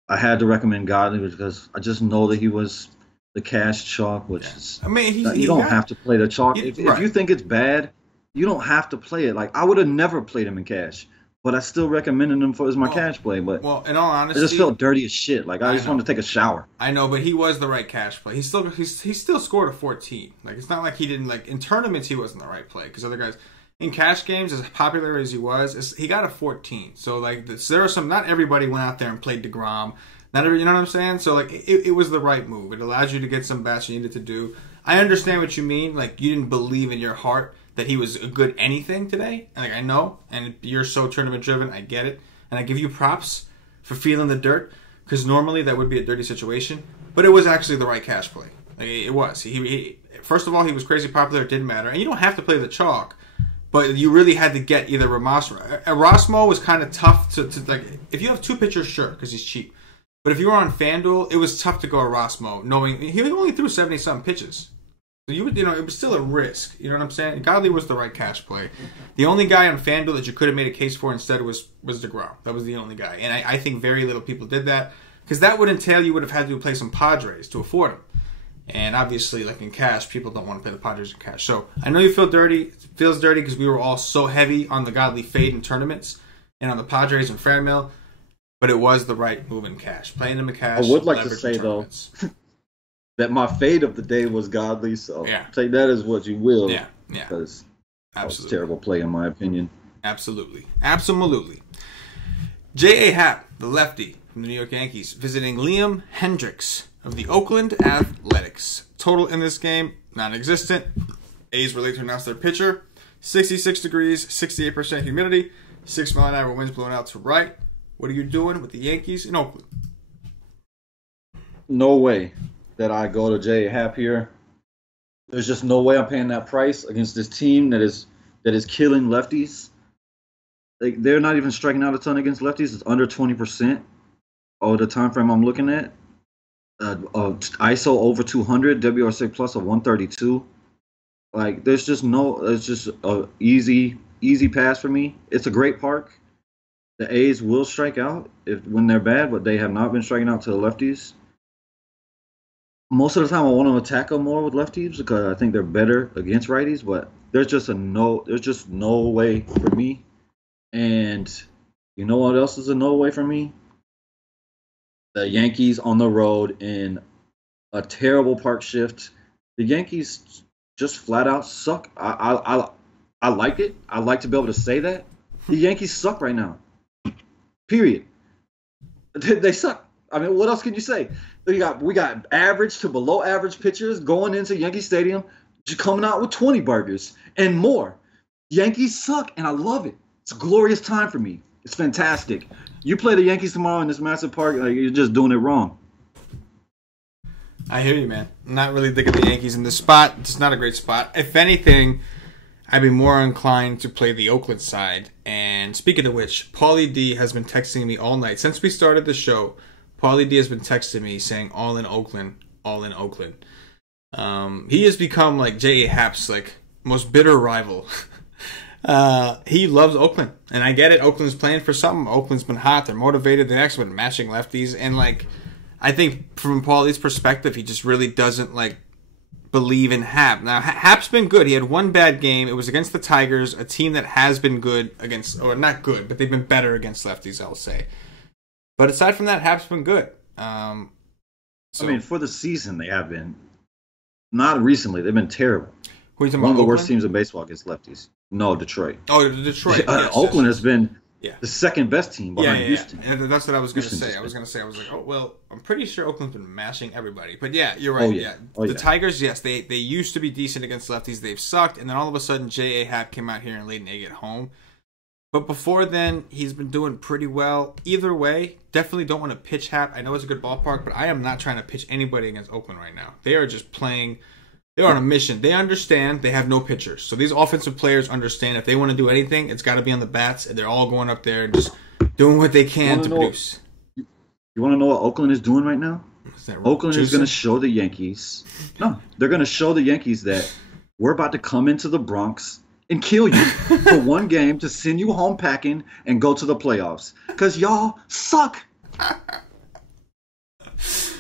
I had to recommend Godley because I just know that he was the cash chalk, which is, I mean, you don't have to play the chalk. If you think it's bad, you don't have to play it. Like, I would have never played him in cash, but I still recommended him as my cash play. But in all honesty, I just felt dirty as shit. Like, I just wanted to take a shower. I know, but he was the right cash play. He still scored a 14. Like, it's not like he didn't, like, in tournaments he wasn't the right play because other guys in cash games, as popular as he was, he got a 14. So like, there are some. Not everybody went out there and played DeGrom. Not every, you know what I'm saying? So like, it was the right move. It allowed you to get some bats you needed to do. I understand what you mean. Like, you didn't believe in your heart that he was a good anything today. Like, I know, and you're so tournament driven. I get it, and I give you props for feeling the dirt because normally that would be a dirty situation. But it was actually the right cash play. Like, it was. He first of all, he was crazy popular. It didn't matter, and you don't have to play the chalk. But you really had to get either Erasmo was kind of tough to like. If you have two pitchers, sure, because he's cheap. But if you were on FanDuel, it was tough to go Erasmo, knowing he only threw 70-something pitches. So it was still a risk. You know what I'm saying? Godley was the right cash play. The only guy on FanDuel that you could have made a case for instead was DeGrom. That was the only guy, and I think very little people did that because that would entail you would have had to play some Padres to afford him. And obviously, like in cash, people don't want to play the Padres in cash. So I know you feel dirty. It feels dirty because we were all so heavy on the Godley fade in tournaments and on the Padres and Fairmill. But it was the right move in cash. Playing him in cash. I would like to say, though, that my fade of the day was Godley. So take that as what you will. Yeah. Because that was a terrible play, in my opinion. Absolutely. J.A. Happ, the lefty from the New York Yankees, visiting Liam Hendricks of the Oakland Athletics. Total in this game, non-existent. A's were late to announce their pitcher. 66 degrees, 68% humidity, 6-mile-an-hour winds blowing out to right. What are you doing with the Yankees in Oakland? No way that I go to J.A. Happ here. There's just no way I'm paying that price against this team that is killing lefties. Like, they're not even striking out a ton against lefties. It's under 20% of the time frame I'm looking at. ISO over 200, WRC plus of 132. Like, it's just a easy pass for me. It's a great park. The A's will strike out when they're bad, but they have not been striking out to the lefties. Most of the time, I want to attack them more with lefties because I think they're better against righties. But there's just no way for me. And you know what else is a no way for me? The Yankees on the road in a terrible park shift. The Yankees just flat out suck. I like it. I like to be able to say that. The Yankees suck right now. Period. They suck. I mean, what else can you say? We got average to below average pitchers going into Yankee Stadium, just coming out with 20 burgers and more. Yankees suck, and I love it. It's a glorious time for me. It's fantastic. You play the Yankees tomorrow in this massive park, like, you're just doing it wrong. I hear you, man. I'm not really digging the Yankees in this spot. It's not a great spot. If anything, I'd be more inclined to play the Oakland side. And speaking of which, Paulie D has been texting me all night. Since we started the show, Paulie D has been texting me saying, all in Oakland, all in Oakland. He has become like J.A. Happ's like most bitter rival. He loves Oakland. And I get it. Oakland's playing for something. Oakland's been hot. They're motivated. They've actually been matching lefties. And like, I think from Paulie's perspective, he just really doesn't like believe in Happ. Now, Happ's been good. He had one bad game. It was against the Tigers, a team that has been good against, or not good, but they've been better against lefties, I'll say. But aside from that, Happ's been good. I mean, for the season, they have been. Not recently. They've been terrible. Who are you talking One about, of the worst Oakland? teams in baseball against lefties. No, Detroit. Oh, Detroit. Yes, Oakland yes. has been Yeah. the second best team behind Yeah. Houston. And that's what I was going to Houston's say. I was been- going to say, I was like, oh, well, I'm pretty sure Oakland's been mashing everybody. But yeah, you're right. Oh, yeah. Oh, The yeah. Tigers, yes, they used to be decent against lefties. They've sucked. And then all of a sudden, J.A. Happ came out here and laid an egg at home. But before then, he's been doing pretty well. Either way, definitely don't want to pitch Happ. I know it's a good ballpark, but I am not trying to pitch anybody against Oakland right now. They are just playing. They're on a mission. They understand they have no pitchers. So these offensive players understand if they want to do anything, it's got to be on the bats. And they're all going up there and just doing what they can to produce. You want to know what Oakland is doing right now? Oakland is going to show the Yankees. No, they're going to show the Yankees that we're about to come into the Bronx and kill you for one game to send you home packing and go to the playoffs. Because y'all suck.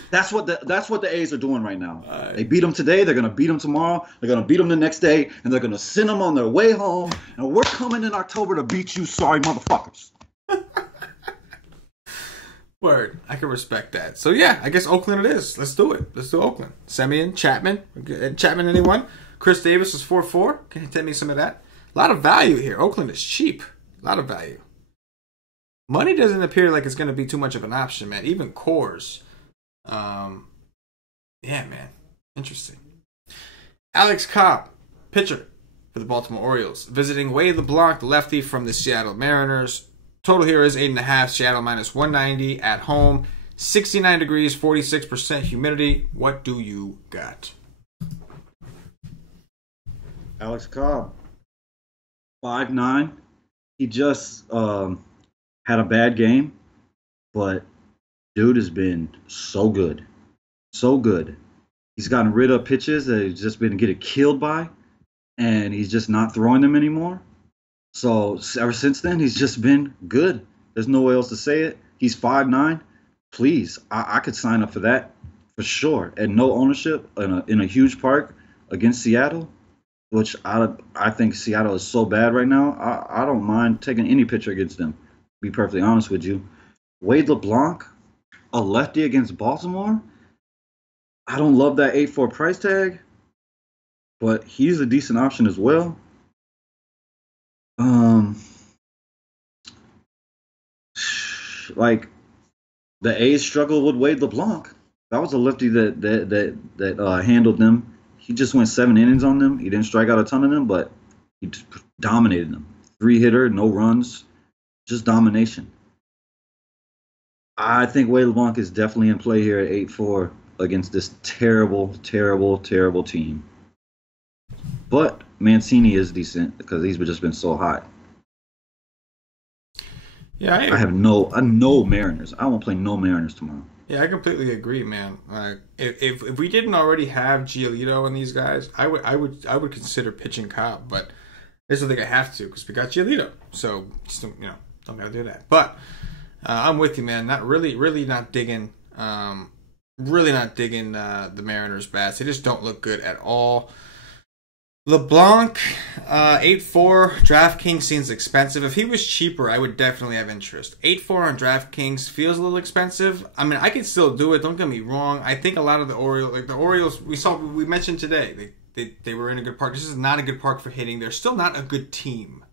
That's what the A's are doing right now. They beat them today. They're going to beat them tomorrow. They're going to beat them the next day. And they're going to send them on their way home. And we're coming in October to beat you, sorry motherfuckers. Word. I can respect that. So, yeah, I guess Oakland it is. Let's do it. Let's do Oakland. Semien, Chapman. Chapman, anyone? Chris Davis is 4-4. Can you tell me some of that? A lot of value here. Oakland is cheap. A lot of value. Money doesn't appear like it's going to be too much of an option, man. Even cores. Yeah, man. Interesting. Alex Cobb, pitcher for the Baltimore Orioles, visiting Wade LeBlanc, the lefty from the Seattle Mariners. Total here is 8.5. Seattle minus 190 at home. 69 degrees, 46% humidity. What do you got? Alex Cobb, 5'9". He just had a bad game, but dude has been so good. So good. He's gotten rid of pitches that he's just been getting killed by, and he's just not throwing them anymore. So ever since then, he's just been good. There's no way else to say it. He's 5'9". Please, I could sign up for that for sure. And no ownership in a huge park against Seattle, which I think Seattle is so bad right now. I don't mind taking any pitcher against them, to be perfectly honest with you. Wade LeBlanc, a lefty against Baltimore. I don't love that 8-4 price tag, but he's a decent option as well. Like the A's struggle with Wade LeBlanc. That was a lefty that handled them. He just went 7 innings on them. He didn't strike out a ton of them, but he dominated them. 3-hitter, no runs, just domination. I think Wade LeBlanc is definitely in play here at 8-4 against this terrible, terrible, terrible team. But Mancini is decent because he's just been so hot. Yeah, I have no Mariners. I won't play no Mariners tomorrow. Yeah, I completely agree, man. If we didn't already have Giolito and these guys, I would consider pitching Cobb, but I just don't think I have to because we got Giolito. So just don't gotta do that. But I'm with you, man. Really not digging the Mariners bats. They just don't look good at all. LeBlanc, 8-4. DraftKings seems expensive. If he was cheaper, I would definitely have interest. 8-4 on DraftKings feels a little expensive. I mean, I could still do it. Don't get me wrong. I think a lot of the Orioles, we mentioned today, they were in a good park. This is not a good park for hitting. They're still not a good team.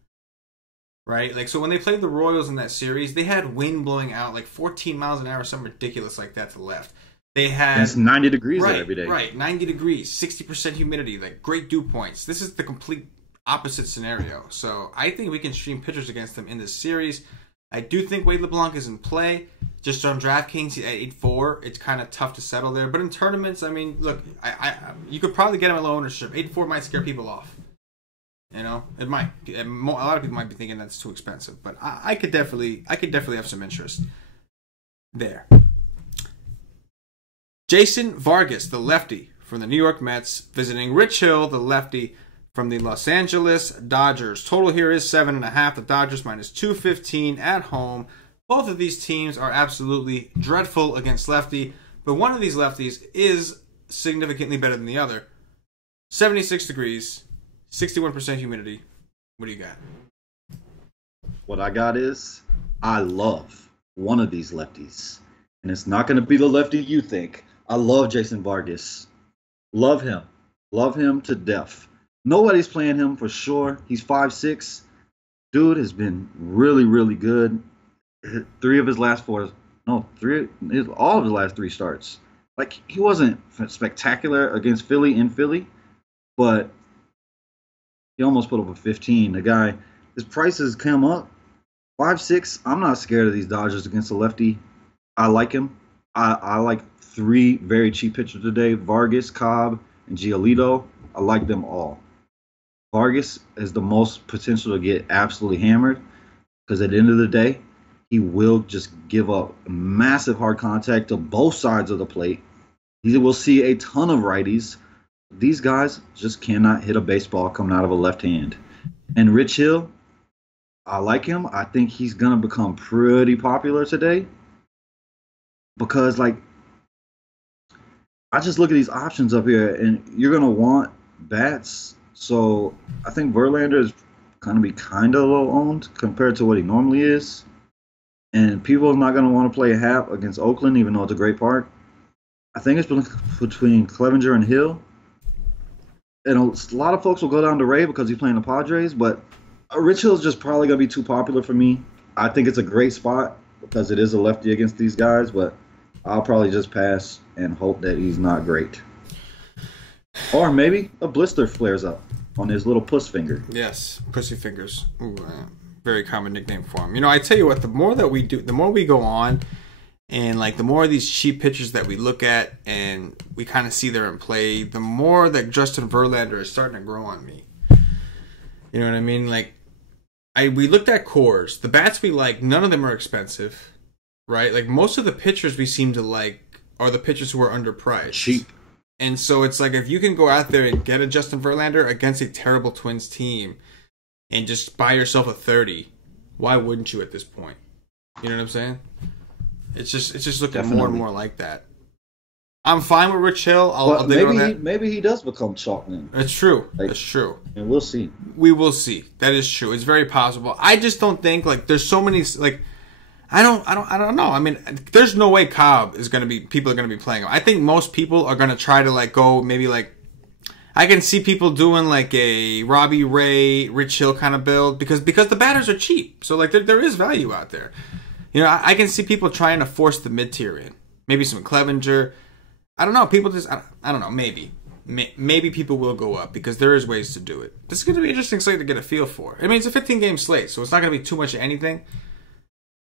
right? Like, so when they played the Royals in that series, they had wind blowing out like 14 miles an hour, something ridiculous like that to the left. They had... It's 90 degrees there every day. Right, 90 degrees, 60% humidity, like great dew points. This is the complete opposite scenario. So I think we can stream pitchers against them in this series. I do think Wade LeBlanc is in play. Just on DraftKings at 8-4, it's kind of tough to settle there. But in tournaments, I mean, look, you could probably get him at low ownership. 8-4 might scare people off. You know, it might. A lot of people might be thinking that's too expensive, but I could definitely have some interest there. Jason Vargas, the lefty from the New York Mets, visiting Rich Hill, the lefty from the Los Angeles Dodgers. Total here is 7.5. The Dodgers minus 215 at home. Both of these teams are absolutely dreadful against lefty, but one of these lefties is significantly better than the other. 76 degrees, 61% humidity. What do you got? What I got is I love one of these lefties, and it's not going to be the lefty you think. I love Jason Vargas. Love him. Love him to death. Nobody's playing him for sure. He's 5'6". Dude has been really, really good. All of his last 3 starts. Like, he wasn't spectacular against Philly in Philly, but he almost put up a 15. The guy, his prices come up. 5'6". I'm not scared of these Dodgers against a lefty. I like him. I like 3 very cheap pitchers today: Vargas, Cobb, and Giolito. I like them all. Vargas has the most potential to get absolutely hammered because at the end of the day, he will just give up massive hard contact to both sides of the plate. He will see a ton of righties. These guys just cannot hit a baseball coming out of a left hand. And Rich Hill, I like him. I think he's going to become pretty popular today because, like, I just look at these options up here, and you're going to want bats. So I think Verlander is going to be kind of low owned compared to what he normally is. And people are not going to want to play a Hap against Oakland, even though it's a great park. I think it's between Clevenger and Hill. And a lot of folks will go down to Ray because he's playing the Padres, but Rich Hill is just probably going to be too popular for me. I think it's a great spot because it is a lefty against these guys, but I'll probably just pass and hope that he's not great. Or maybe a blister flares up on his little puss finger. Yes, pussy fingers. Ooh, very common nickname for him. You know, I tell you what, the more that we do, the more we go on, and like the more of these cheap pitchers that we look at and we kind of see they're in play, the more that Justin Verlander is starting to grow on me. You know what I mean? Like, we looked at cores. The bats we like, none of them are expensive, right? Like, most of the pitchers we seem to like are the pitchers who are underpriced. Cheap. And so it's like, if you can go out there and get a Justin Verlander against a terrible Twins team and just buy yourself a 30, why wouldn't you at this point? You know what I'm saying? It's just looking Definitely. More and more like that. I'm fine with Rich Hill. I'll dig on that. Maybe he does become chalk then. It's true. That's true. And we'll see. We will see. That is true. It's very possible. I just don't think, like, there's so many, like, I don't know. I mean, there's no way Cobb is going to be, people are going to be playing him. I think most people are going to try to, like, go maybe, like, I can see people doing, like, a Robbie Ray, Rich Hill kind of build because the batters are cheap. So, like, there is value out there. You know, I can see people trying to force the mid-tier in. Maybe some Clevenger. I don't know. People just, I don't know. Maybe. Maybe people will go up because there is ways to do it. This is going to be an interesting slate to get a feel for. I mean, it's a 15-game slate, so it's not going to be too much of anything.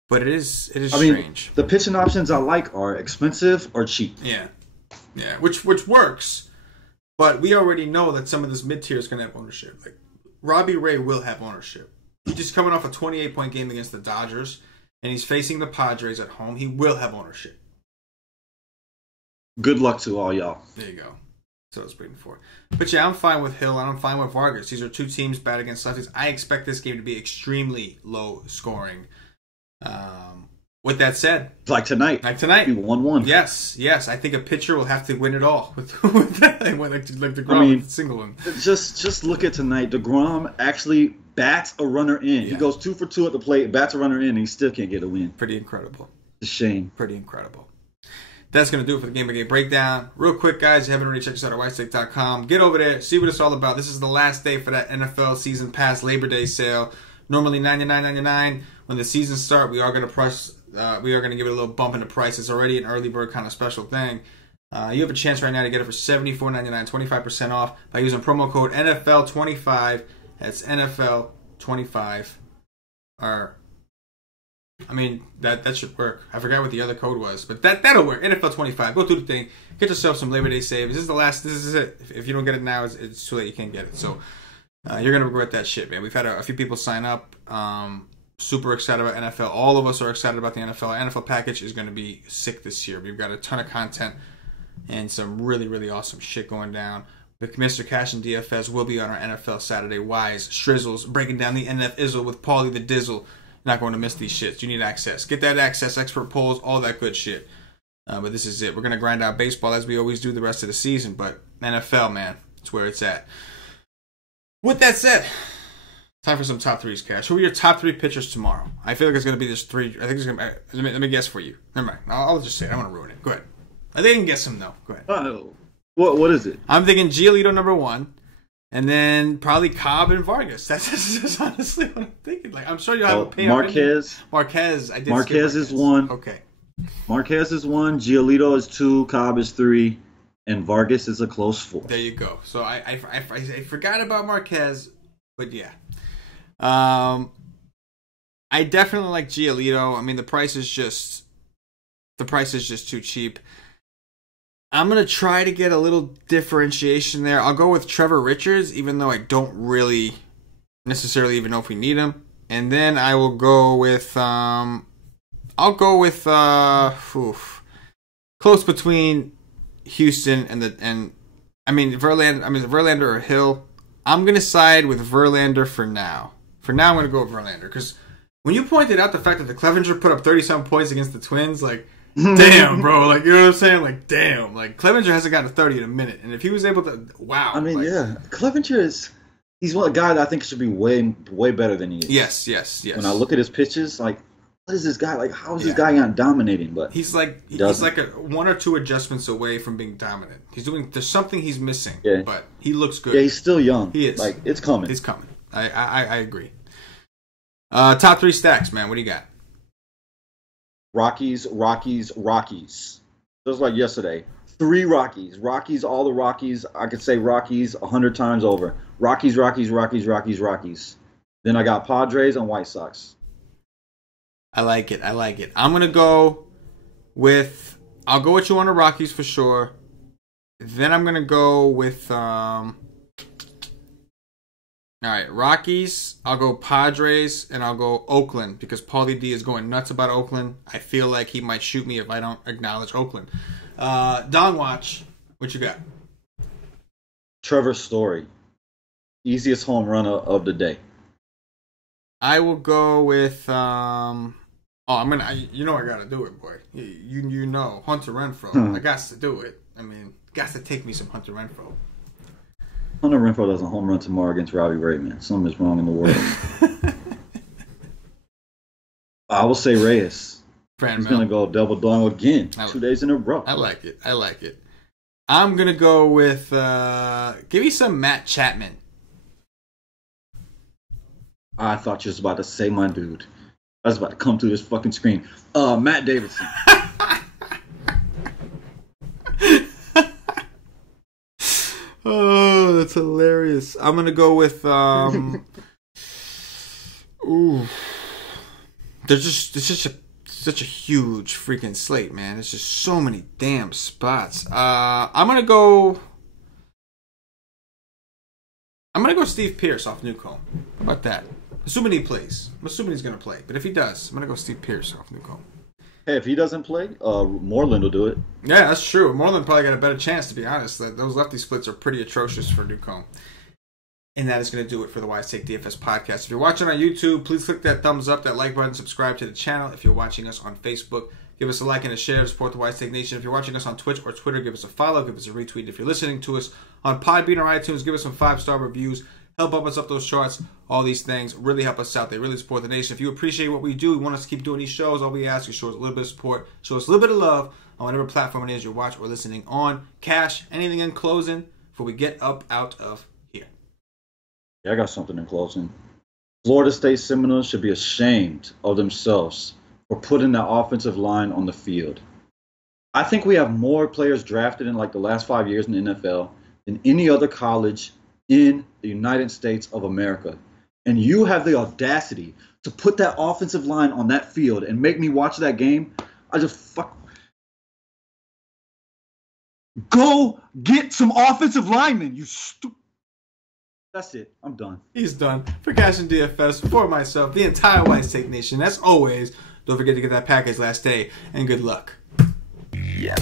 But it is strange. The pitching options I like are expensive or cheap. Yeah, which works. But we already know that some of this mid-tier is going to have ownership. Like, Robbie Ray will have ownership. He's just coming off a 28-point game against the Dodgers, and he's facing the Padres at home. He will have ownership. Good luck to all y'all. There you go. That's what I was waiting for. But yeah, I'm fine with Hill and I'm fine with Vargas. These are two teams bad against lefties. I expect this game to be extremely low scoring. With that said, like tonight, 1-1. Yes. I think a pitcher will have to win it all with that. I went like DeGrom with a single one. Just look at tonight. DeGrom actually bats a runner in. Yeah. He goes 2 for 2 at the plate, bats a runner in, and he still can't get a win. Pretty incredible. It's a shame. Pretty incredible. That's going to do it for the game-by-game breakdown. Real quick, guys, if you haven't already checked us out at whitestake.com, get over there, see what it's all about. This is the last day for that NFL Season Pass Labor Day sale. Normally $99.99. When the season starts, we are going to give it a little bump in the price. It's already an early bird kind of special thing. You have a chance right now to get it for $74.99, 25% off by using promo code NFL25. That's NFL25. That should work. I forgot what the other code was, but that'll work. NFL25. Go through the thing. Get yourself some Labor Day savings. This is it. If you don't get it now, it's too late. You can't get it. So you're gonna regret that shit, man. We've had a few people sign up. Super excited about NFL. All of us are excited about the NFL. NFL package is gonna be sick this year. We've got a ton of content and some really, really awesome shit going down. With Mr. CashinDFS will be on our NFL Saturday Wise Strizzles, breaking down the NF Izzle with Paulie the Dizzle. Not going to miss these shits. You need access. Get that access, expert polls, all that good shit. But this is it. We're going to grind out baseball as we always do the rest of the season. But NFL, man, it's where it's at. With that said, time for some top threes, Cash. Who are your top three pitchers tomorrow? I feel like it's going to be this three. I think it's going to be. Let me guess for you. Never mind. I'll just say it. I don't want to ruin it. Go ahead. I think I can guess him, though. Go ahead. What is it? I'm thinking Giolito number one. And then probably Cobb and Vargas. That's honestly what I'm thinking. Like, I'm sure you'll have a payout. Marquez. Marquez is one. Okay. Marquez is one. Giolito is two. Cobb is three. And Vargas is a close four. There you go. So I forgot about Marquez, but yeah. I definitely like Giolito. I mean, the price is just too cheap. I'm going to try to get a little differentiation there. I'll go with Trevor Richards, even though I don't really necessarily even know if we need him. And then I will go with, close between Houston and Verlander or Hill. I'm going to side with Verlander for now. For now, I'm going to go with Verlander. Because when you pointed out the fact that the Clevenger put up 30-some points against the Twins, like, damn, bro. Like, you know what I'm saying? Like, damn. Like, Clevenger hasn't gotten to 30 in a minute. And if he was able to, wow. I mean, yeah. Clevenger he's one guy that I think should be way better than he is. Yes. When I look at his pitches, like, what is this guy? Like, how is this guy not dominating? But he's like a one or two adjustments away from being dominant. There's something he's missing. Yeah. But he looks good. Yeah, he's still young. He is. Like, it's coming. It's coming. I agree. Top three stacks, man. What do you got? Rockies. Just like yesterday. 3 Rockies. Rockies, all the Rockies. I could say Rockies 100 times over. Rockies. Then I got Padres and White Sox. I like it. I'm going to go with... I'll go with you on the Rockies for sure. Then I'm going to go with... All right, Rockies, I'll go Padres, and I'll go Oakland because Paulie D is going nuts about Oakland. I feel like he might shoot me if I don't acknowledge Oakland. Don Watch, what you got? Trevor Story, easiest home run of the day. I will go with you know I gotta do it, boy. You know Hunter Renfroe. I got to do it. I mean, got to take me some Hunter Renfroe. Hunter Renfroe does a home run tomorrow against Robbie Ray, man. Something is wrong in the world. I will say Reyes. He's going to go double down again. 2 days in a row. I like it. I'm going to go with, give me some Matt Chapman. I thought you was about to say my dude. I was about to come through this fucking screen. Matt Davidson. Oh, that's hilarious. I'm going to go with, there's just such a huge freaking slate, man. There's just so many damn spots. I'm going to go Steve Pearce off Newcomb. How about that? Assuming he plays. I'm assuming he's going to play. But if he does, I'm going to go Steve Pearce off Newcomb. Hey, if he doesn't play, Moreland will do it. Yeah, that's true. Moreland probably got a better chance, to be honest. Those lefty splits are pretty atrocious for Newcomb. And that is going to do it for the Wise Take DFS podcast. If you're watching on YouTube, please click that thumbs up, that like button, subscribe to the channel. If you're watching us on Facebook, give us a like and a share to support the Wise Take Nation. If you're watching us on Twitch or Twitter, give us a follow, give us a retweet. If you're listening to us on Podbean or iTunes, give us some 5-star reviews. Help up us up those charts. All these things really help us out. They really support the nation. If you appreciate what we do, you want us to keep doing these shows, all we ask is show us a little bit of support, show us a little bit of love on whatever platform it is you're watching or listening on. Cash, anything in closing before we get up out of here? Yeah, I got something in closing. Florida State Seminoles should be ashamed of themselves for putting that offensive line on the field. I think we have more players drafted in like the last 5 years in the NFL than any other college in the United States of America. And you have the audacity to put that offensive line on that field and make me watch that game. I just fuck. Go get some offensive linemen, you stupid. That's it. I'm done. He's done. For CashinDFS, for myself, the entire White Steak Nation, as always, don't forget to get that package last day, and good luck. Yeah.